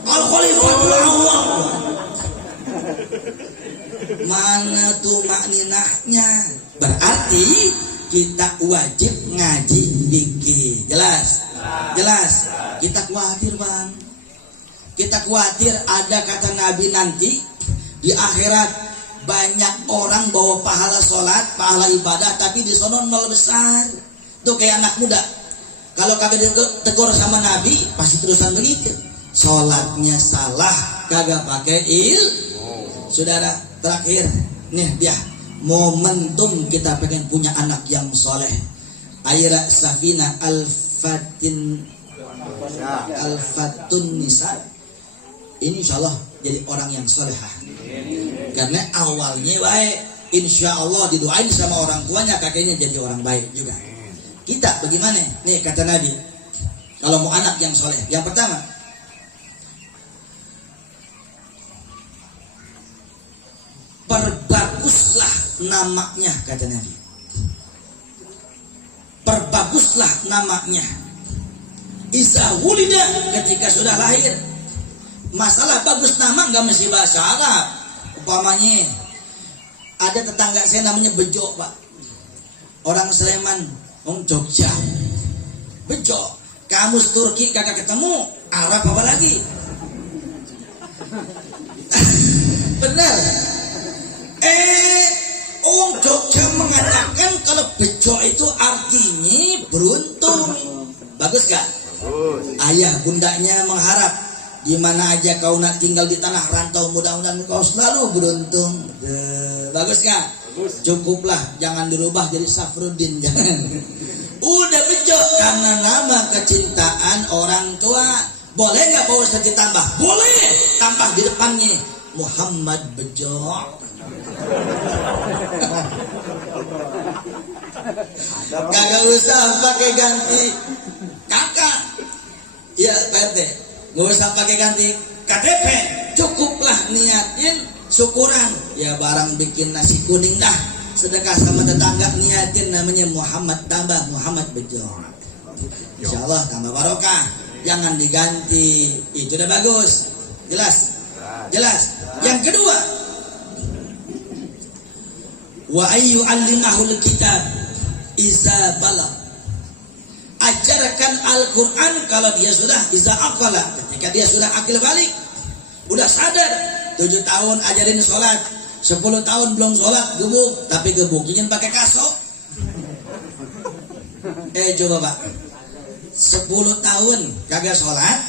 al khalifatul awwal. Mana tuh makninahnya? Berarti kita wajib ngaji fikih. Jelas. Kita khawatir Bang. Kita khawatir ada kata Nabi nanti di akhirat banyak orang bawa pahala sholat, pahala ibadah, tapi di sono 0 besar. Tuh kayak anak muda. Kalau kagak ditegur sama Nabi, pasti terusan begitu. Sholatnya salah, kagak pakai Saudara, terakhir nih dia momentum kita pengen punya anak yang soleh. Aira Safina Al-Fatun Nisa ini insyaallah jadi orang yang solehah. Karena awalnya baik, insyaallah didoain sama orang tuanya, kakeknya jadi orang baik juga. Kita bagaimana? Nih kata Nabi, kalau mau anak yang soleh, yang pertama perbagus perbaguslah namanya, kata Nabi. Perbaguslah namanya. Iza wulida, ketika sudah lahir. Masalah bagus nama nggak mesti bahasa Arab. Umpamanya ada tetangga saya namanya Bejo, Pak. Orang Sleman, orang Jogja. Bejo. Kamus Turki kagak ketemu, Arab apa lagi? Benar. Orang Jogja mengatakan kalau Bejo itu artinya beruntung. Bagus gak? Ayah bundanya mengharap di mana aja kau nak tinggal di tanah rantau, mudah-mudahan kau selalu beruntung. Bagus gak? Cukuplah, jangan dirubah jadi Safruddin, jangan. Udah Bejo karena nama kecintaan orang tua. Boleh nggak Pak Ustadz ditambah? Boleh. Tambah di depannya Muhammad Bejo. Kagak usah pakai ganti kakak. Ya Pak RT, nggak usah pakai ganti KTP. Cukuplah niatin syukuran. Ya barang bikin nasi kuning dah, sedekah sama tetangga, niatin namanya Muhammad, tambah Muhammad Bejo. Insya Allah tambah barokah. Jangan diganti. Itu udah bagus. Jelas? Jelas. Yang kedua, wa ayyu allimahul kitab iza balagh. Ajarkan Al-Quran kalau dia sudah iza aqala, ketika dia sudah akil balik, udah sadar. 7 tahun ajarin sholat, 10 tahun belum sholat, gebuk. Tapi gebuknya pakai kasok. Coba Pak, 10 tahun kagak sholat,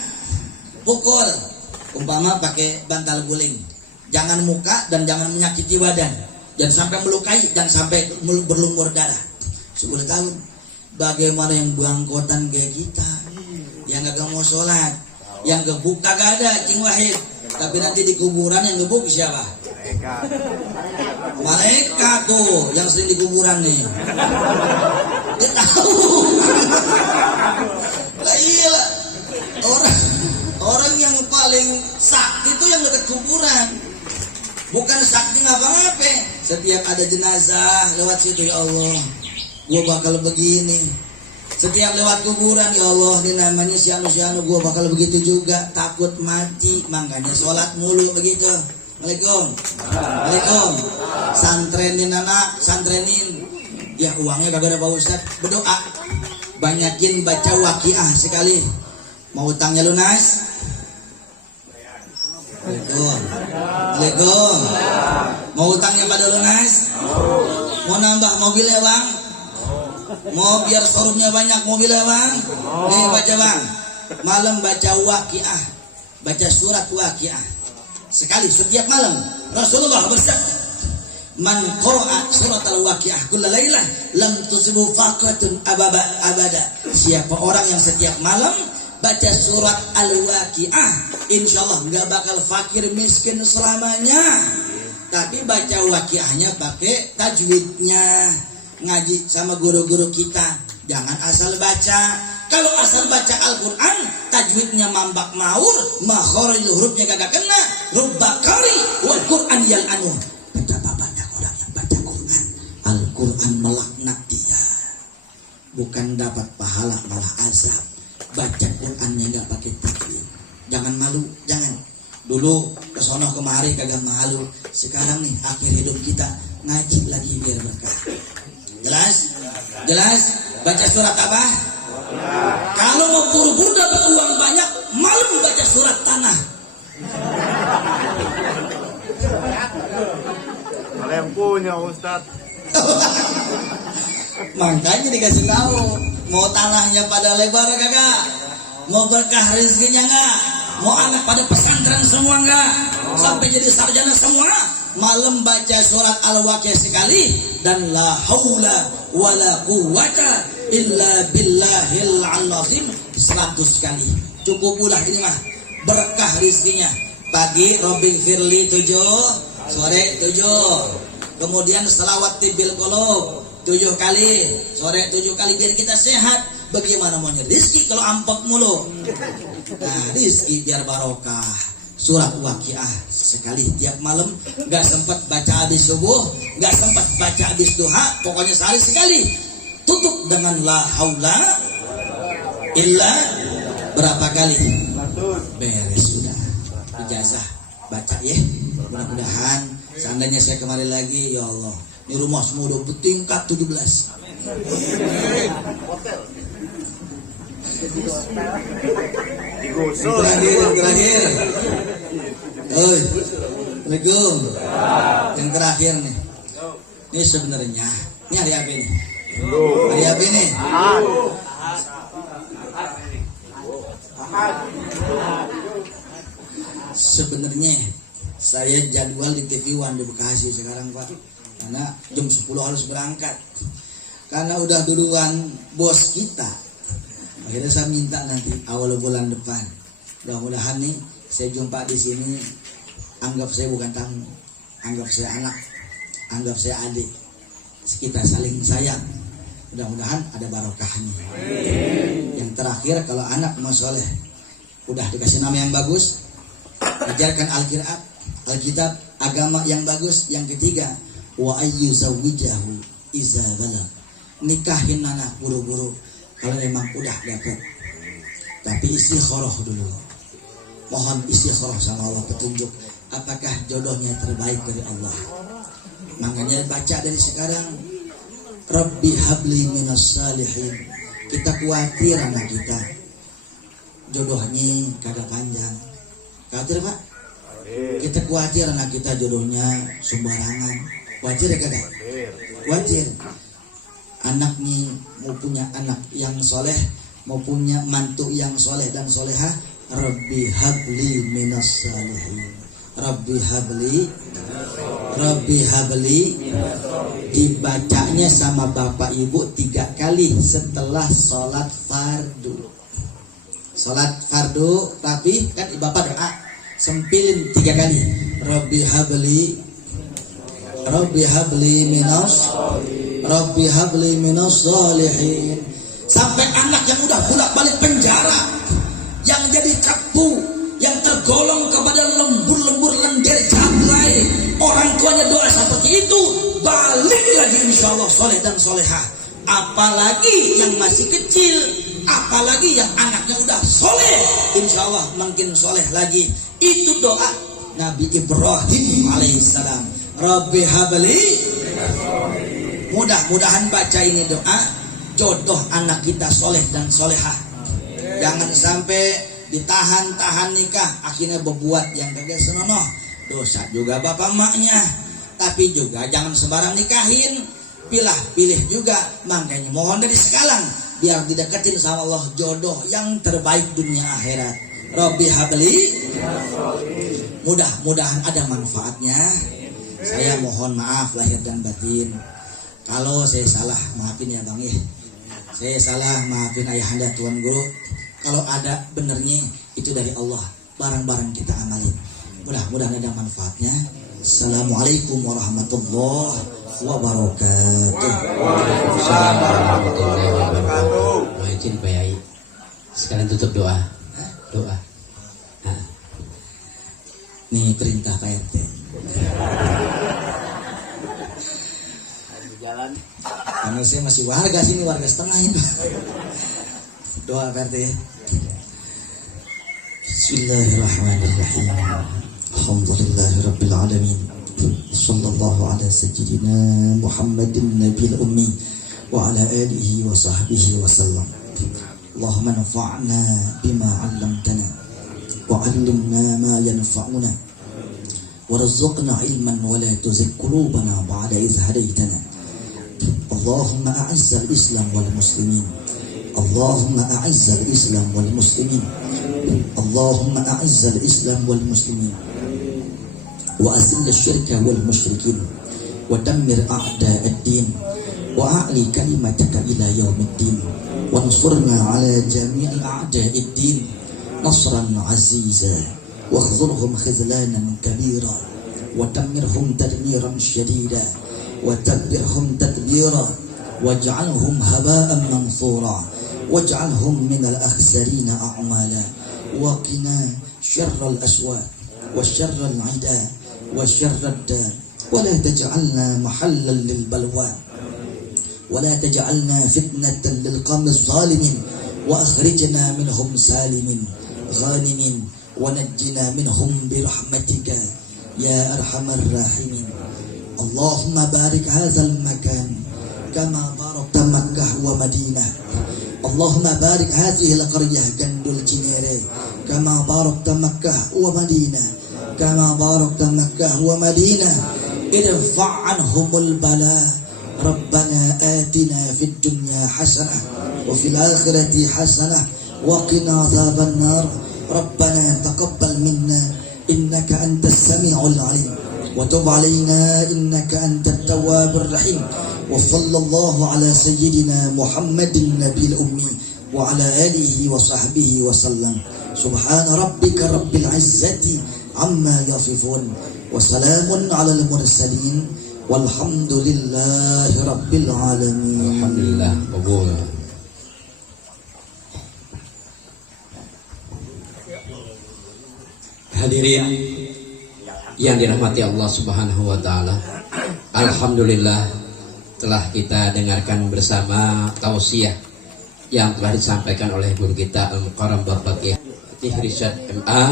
pukul. Umpama pakai bantal guling. Jangan muka dan jangan menyakiti badan. Jangan sampai melukai dan sampai berlumur darah. 10 tahun. Bagaimana yang bangkotan kayak kita, yang kagak mau sholat, yang gebuk kagak ada, Cing Wahid. Tapi nanti di kuburan yang gebuk siapa? Malaikat tuh yang sering di kuburan nih. Dia tahu. Lah iyalah. Orang yang paling sakti itu yang dekat kuburan. Bukan sakti ngapa-ngapa. Setiap ada jenazah lewat situ, ya Allah, gua bakal begini. Setiap lewat kuburan, ya Allah, ini namanya sianu-sianu, gua bakal begitu juga. Takut mati, makanya sholat mulu begitu. Assalamualaikum. Waalaikumsalam. Santrenin anak, santrenin. Ya uangnya kagak ada Pak Ustadz. Berdoa, banyakin baca waqiah sekali. Mau utangnya lunas? Waalaikumsalam. Mau utangnya pada lunas? Mau nambah mobilnya Bang? Mau biar showroomnya banyak mobilnya Bang? Nih baca Bang. Malam baca waqiah, baca surat waqiah sekali setiap malam. Rasulullah bersabda, man qara'a surat al-waqiah kulla lailah lam tusibu faqatun abada. Siapa orang yang setiap malam baca surat al-waqiah, insyaallah nggak bakal fakir miskin selamanya. Tapi baca waqiahnya pakai tajwidnya, ngaji sama guru-guru kita. Jangan asal baca. Kalau asal baca Al-Quran, tajwidnya mambak maur, makhorijul hurufnya kagak kena, rubbakari wal Quran yal anu. Betapa banyak orang yang baca Quran, Al-Quran melaknat dia. Bukan dapat pahala, malah azab. Baca Qurannya nggak pakai tajwid. Jangan malu, jangan. Dulu kesono kemari kagak malu. Sekarang nih akhir hidup kita ngaji lagi biar berkah. Jelas? Jelas? Baca surat apa? Kalau mau buru-buru dapat uang banyak, malam baca surat tanah. Kalau yang punya Ustadz. Makanya dikasih tahu, mau tanahnya pada lebar kagak? Mau berkah rezekinya enggak? Mau anak pada pesantren semua enggak? Sampai jadi sarjana semua? Malam baca surat Al-Waqiah sekali dan la haula wala quwwata illa billahil azim 100 kali. Cukup pula ini mah berkah rezekinya. Pagi Robin Firly 7, sore 7. Kemudian selawat tibil qulub 7 kali, sore 7 kali biar kita sehat. Bagaimana maunya rezeki kalau ampek mulu? Nah, rezeki biar barokah. surat Waqiah sekali tiap malam, nggak sempat baca habis subuh, nggak sempat baca habis duha, pokoknya sehari sekali. Tutup dengan la haula illa berapa kali? Beres sudah. Ijazah baca ya. Mudah-mudahan seandainya saya kembali lagi, ya Allah, ini rumah semua udah bertingkat 17. Yang terakhir. Oi, Assalamualaikum. Yang terakhir nih. Ini sebenarnya, ini hari apa ini? Hari apa ini? Sebenarnya saya jadwal di TV One di Bekasi sekarang Pak, karena jam 10 harus berangkat. Karena udah duluan bos kita, akhirnya saya minta nanti awal bulan depan. Mudah-mudahan nih saya jumpa di sini, anggap saya bukan tamu, anggap saya anak, anggap saya adik, kita saling sayang. Mudah-mudahan ada barokahnya. Yang terakhir, kalau anak mau soleh, udah dikasih nama yang bagus, ajarkan Alkitab, agama yang bagus. Yang ketiga, wa ayyuzawijahu iza balagh, nikahin anak buru-buru kalau memang udah dapat. Tapi istikharah dulu, mohon istikharah sama Allah petunjuk apakah jodohnya terbaik dari Allah. Makanya baca dari sekarang, Rabbi habli minas salihin. Kita khawatir anak kita jodohnya kagak panjang. Khawatir Pak? Kita khawatir anak kita jodohnya sembarangan. Khawatir ya kagak? Khawatir. Anaknya mau punya anak yang soleh, mau punya mantu yang soleh dan solehah. Rabbi habli minas salihin. Rabbi habli dibacanya sama bapak ibu 3 kali setelah sholat fardu. Sholat fardu, tapi kan bapak doa sempilin 3 kali. Rabbi habli minas sholihin. Sampai anak yang udah bolak-balik penjara, yang jadi cepu, yang tergolong kepada lembur-lembur lendir jablay, orang tuanya doa seperti itu, balik lagi insya Allah soleh dan solehah. Apalagi yang masih kecil, apalagi yang anaknya udah soleh, insya Allah makin soleh lagi. Itu doa Nabi Ibrahim alaihissalam. Rabbi habli. Mudah-mudahan baca ini doa, jodoh anak kita soleh dan solehah. Jangan sampai ditahan-tahan nikah, akhirnya berbuat yang kagak senonoh. Dosa juga bapak maknya. Tapi juga jangan sembarang nikahin, pilih juga. Makanya mohon dari sekarang, biar dideketin sama Allah jodoh yang terbaik dunia akhirat. Rabbi habli. Mudah-mudahan ada manfaatnya. Saya mohon maaf lahir dan batin. Kalau saya salah, maafin ya Bang ya. Saya salah, maafin ayahanda Tuan Guru. Kalau ada benernya, itu dari Allah. Barang-barang kita amalin. Mudah-mudahan ada manfaatnya. Assalamualaikum warahmatullahi wabarakatuh. Waalaikumsalam warahmatullahi wabarakatuh. Mohon Pak Yai. Sekarang tutup doa. Doa. Nih perintah Pak RT. Jalan. Karena saya masih warga sini, warga setengah ini. Doa Pak RT ya. Bismillahirrahmanirrahim. Alhamdulillahirabbil alamin. Sallallahu ala sayyidina Muhammadin nabiyil ummi wa ala alihi wa sahbihi wa sallam. Allahumma nafa'na bima 'allamtana wa 'allimna ma yanfa'una warzuqna 'ilman wa la tuzigh qulubana ba'da idh hadaytana. Allahumma a'izz al-islam wal muslimin. Allahumma a'izz al-islam wal muslimin. Allahumma a'izz al-islam wal muslimin wa azil asy-syirka wal musyrikin wa dammir a'da ad-din wa a'li kalimataka ila yaumiddin wa ansurna ala jami'i a'da'id-din nasran 'aziza wa khzurhum khizlanan kabira wa dammirhum tadmiran syadida wa tabbirhum tadbira waj'alhum haba'an mansura waj'alhum minal akhsarina a'mala wa qina syarral aswad وشر العدا وشر الداء ولا تجعلنا محلا للبلوى ولا تجعلنا فتنة للقوم الظالمين وأخرجنا منهم سالمين غانمين ونجنا منهم برحمتك يا أرحم الراحمين اللهم بارك هذا المكان كما باركت مكة ومدينة اللهم بارك هذه القرية جندل جنيري كما باركت مكة ومدينة كما باركت مكة ومدينة ارفع عنهم البلاء ربنا آتنا في الدنيا حسنة وفي الآخرة حسنة وقنا عذاب النار ربنا تقبل منا إنك أنت السميع العليم وتب علينا إنك أنت التواب الرحيم وصلى الله على سيدنا محمد النبي الأمي وعلى آله وصحبه وسلم سبحان ربك رب العزة عما يصفون وسلام على المرسلين والحمد لله رب العالمين. Alhamdulillah, kabul. Hadirin yang dirahmati Allah Subhanahu wa taala. Alhamdulillah telah kita dengarkan bersama tausiah yang telah disampaikan oleh guru kita Al-Mukarram Bapak Kiai Rishad MA.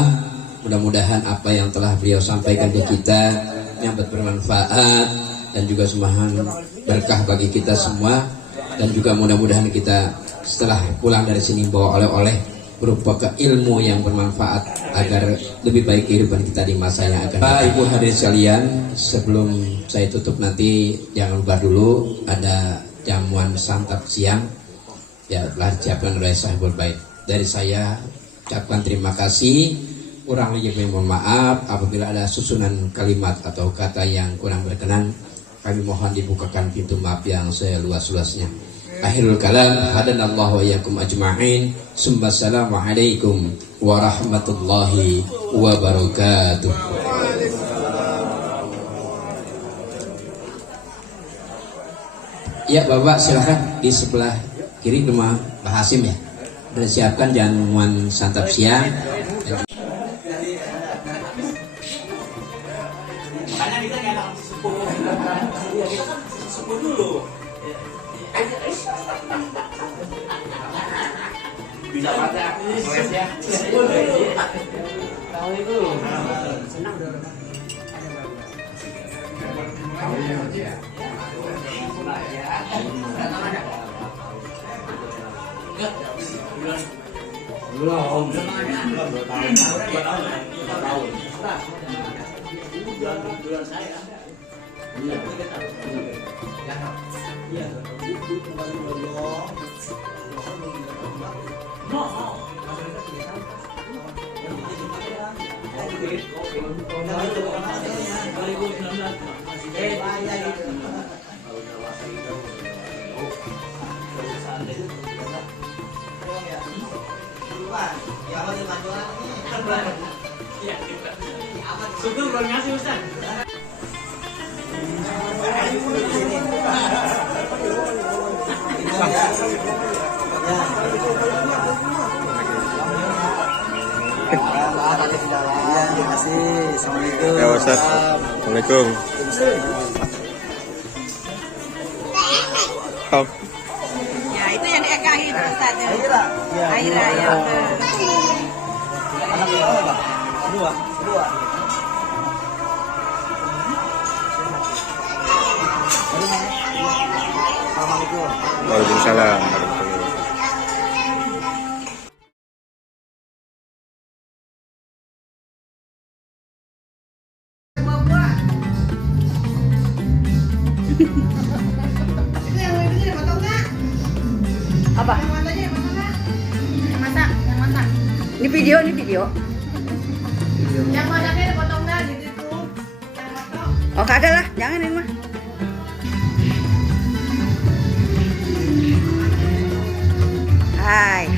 Mudah-mudahan apa yang telah beliau sampaikan di kita yang bermanfaat dan juga semahan berkah bagi kita semua, dan juga mudah-mudahan kita setelah pulang dari sini bawa oleh-oleh berupa ilmu yang bermanfaat agar lebih baik kehidupan kita di masa yang akan datang. Ibu hadirin sekalian, sebelum saya tutup nanti jangan lupa dulu ada jamuan santap siang ya telah disiapkan oleh Sahibul Bait. Dari saya ucapkan terima kasih. Kurang lebih mohon maaf apabila ada susunan kalimat atau kata yang kurang berkenan. Kami mohon dibukakan pintu maaf yang seluas-luasnya. Akhirul kalam, hadanallahu wa iyyakum ajma'in. Assalamualaikum warahmatullahi wabarakatuh. Ya Bapak silahkan di sebelah kiri rumah Pak Hasim ya. Sudah siapkan jamuan santap siang. Bisa baca nulis ya. Tahu itu. Senang. Belum. Bulan saya. Iya. Iya. Syukur baru ngasih Ustaz. Terima kasih. Assalamualaikum. Ya Ustaz. Assalamualaikum. Ya itu yang diagahin Ustaz. Aira ya. Anak berapa? Dua. Assalamualaikum. Waalaikumsalam. Apa? Yang masak. Ini video. Yang masaknya dipotong dah di situ. Yang potong. Oh kagak lah, jangan ini mah. Hai.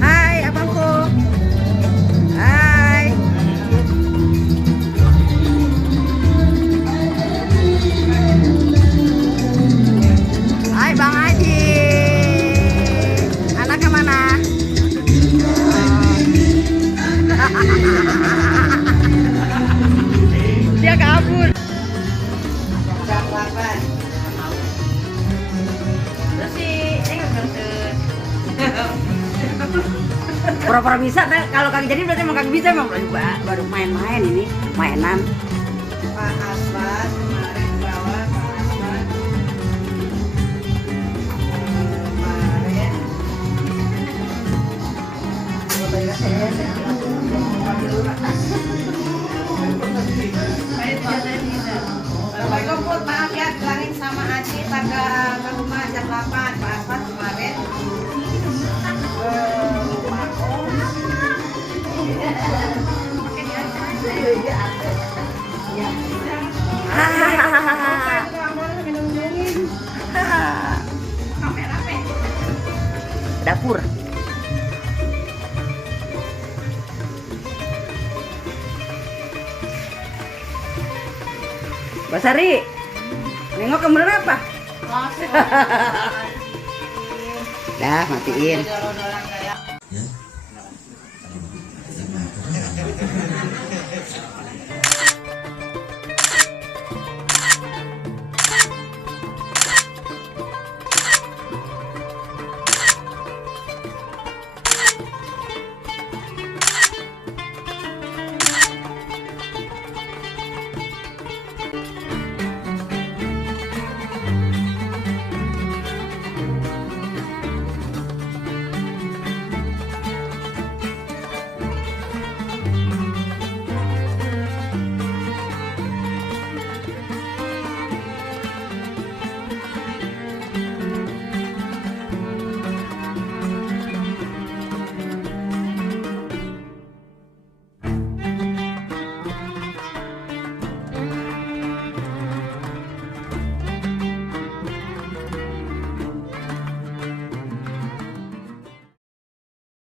Hai abangku. Hai. Bang Haji. Anaknya mana? Dia kabur. Terus pura-pura bisa, kalau kagak jadi berarti emang kagak bisa, emang baru main-main ini, mainan. Pak Aswad kemarin bawa Pak Aswad Assalamualaikum Put, maaf ya bilangin sama Aji ke rumah jam 8. Pak Aswad kemarin dapur. Basari, nengok kemudian apa? Dah, matiin. Ya.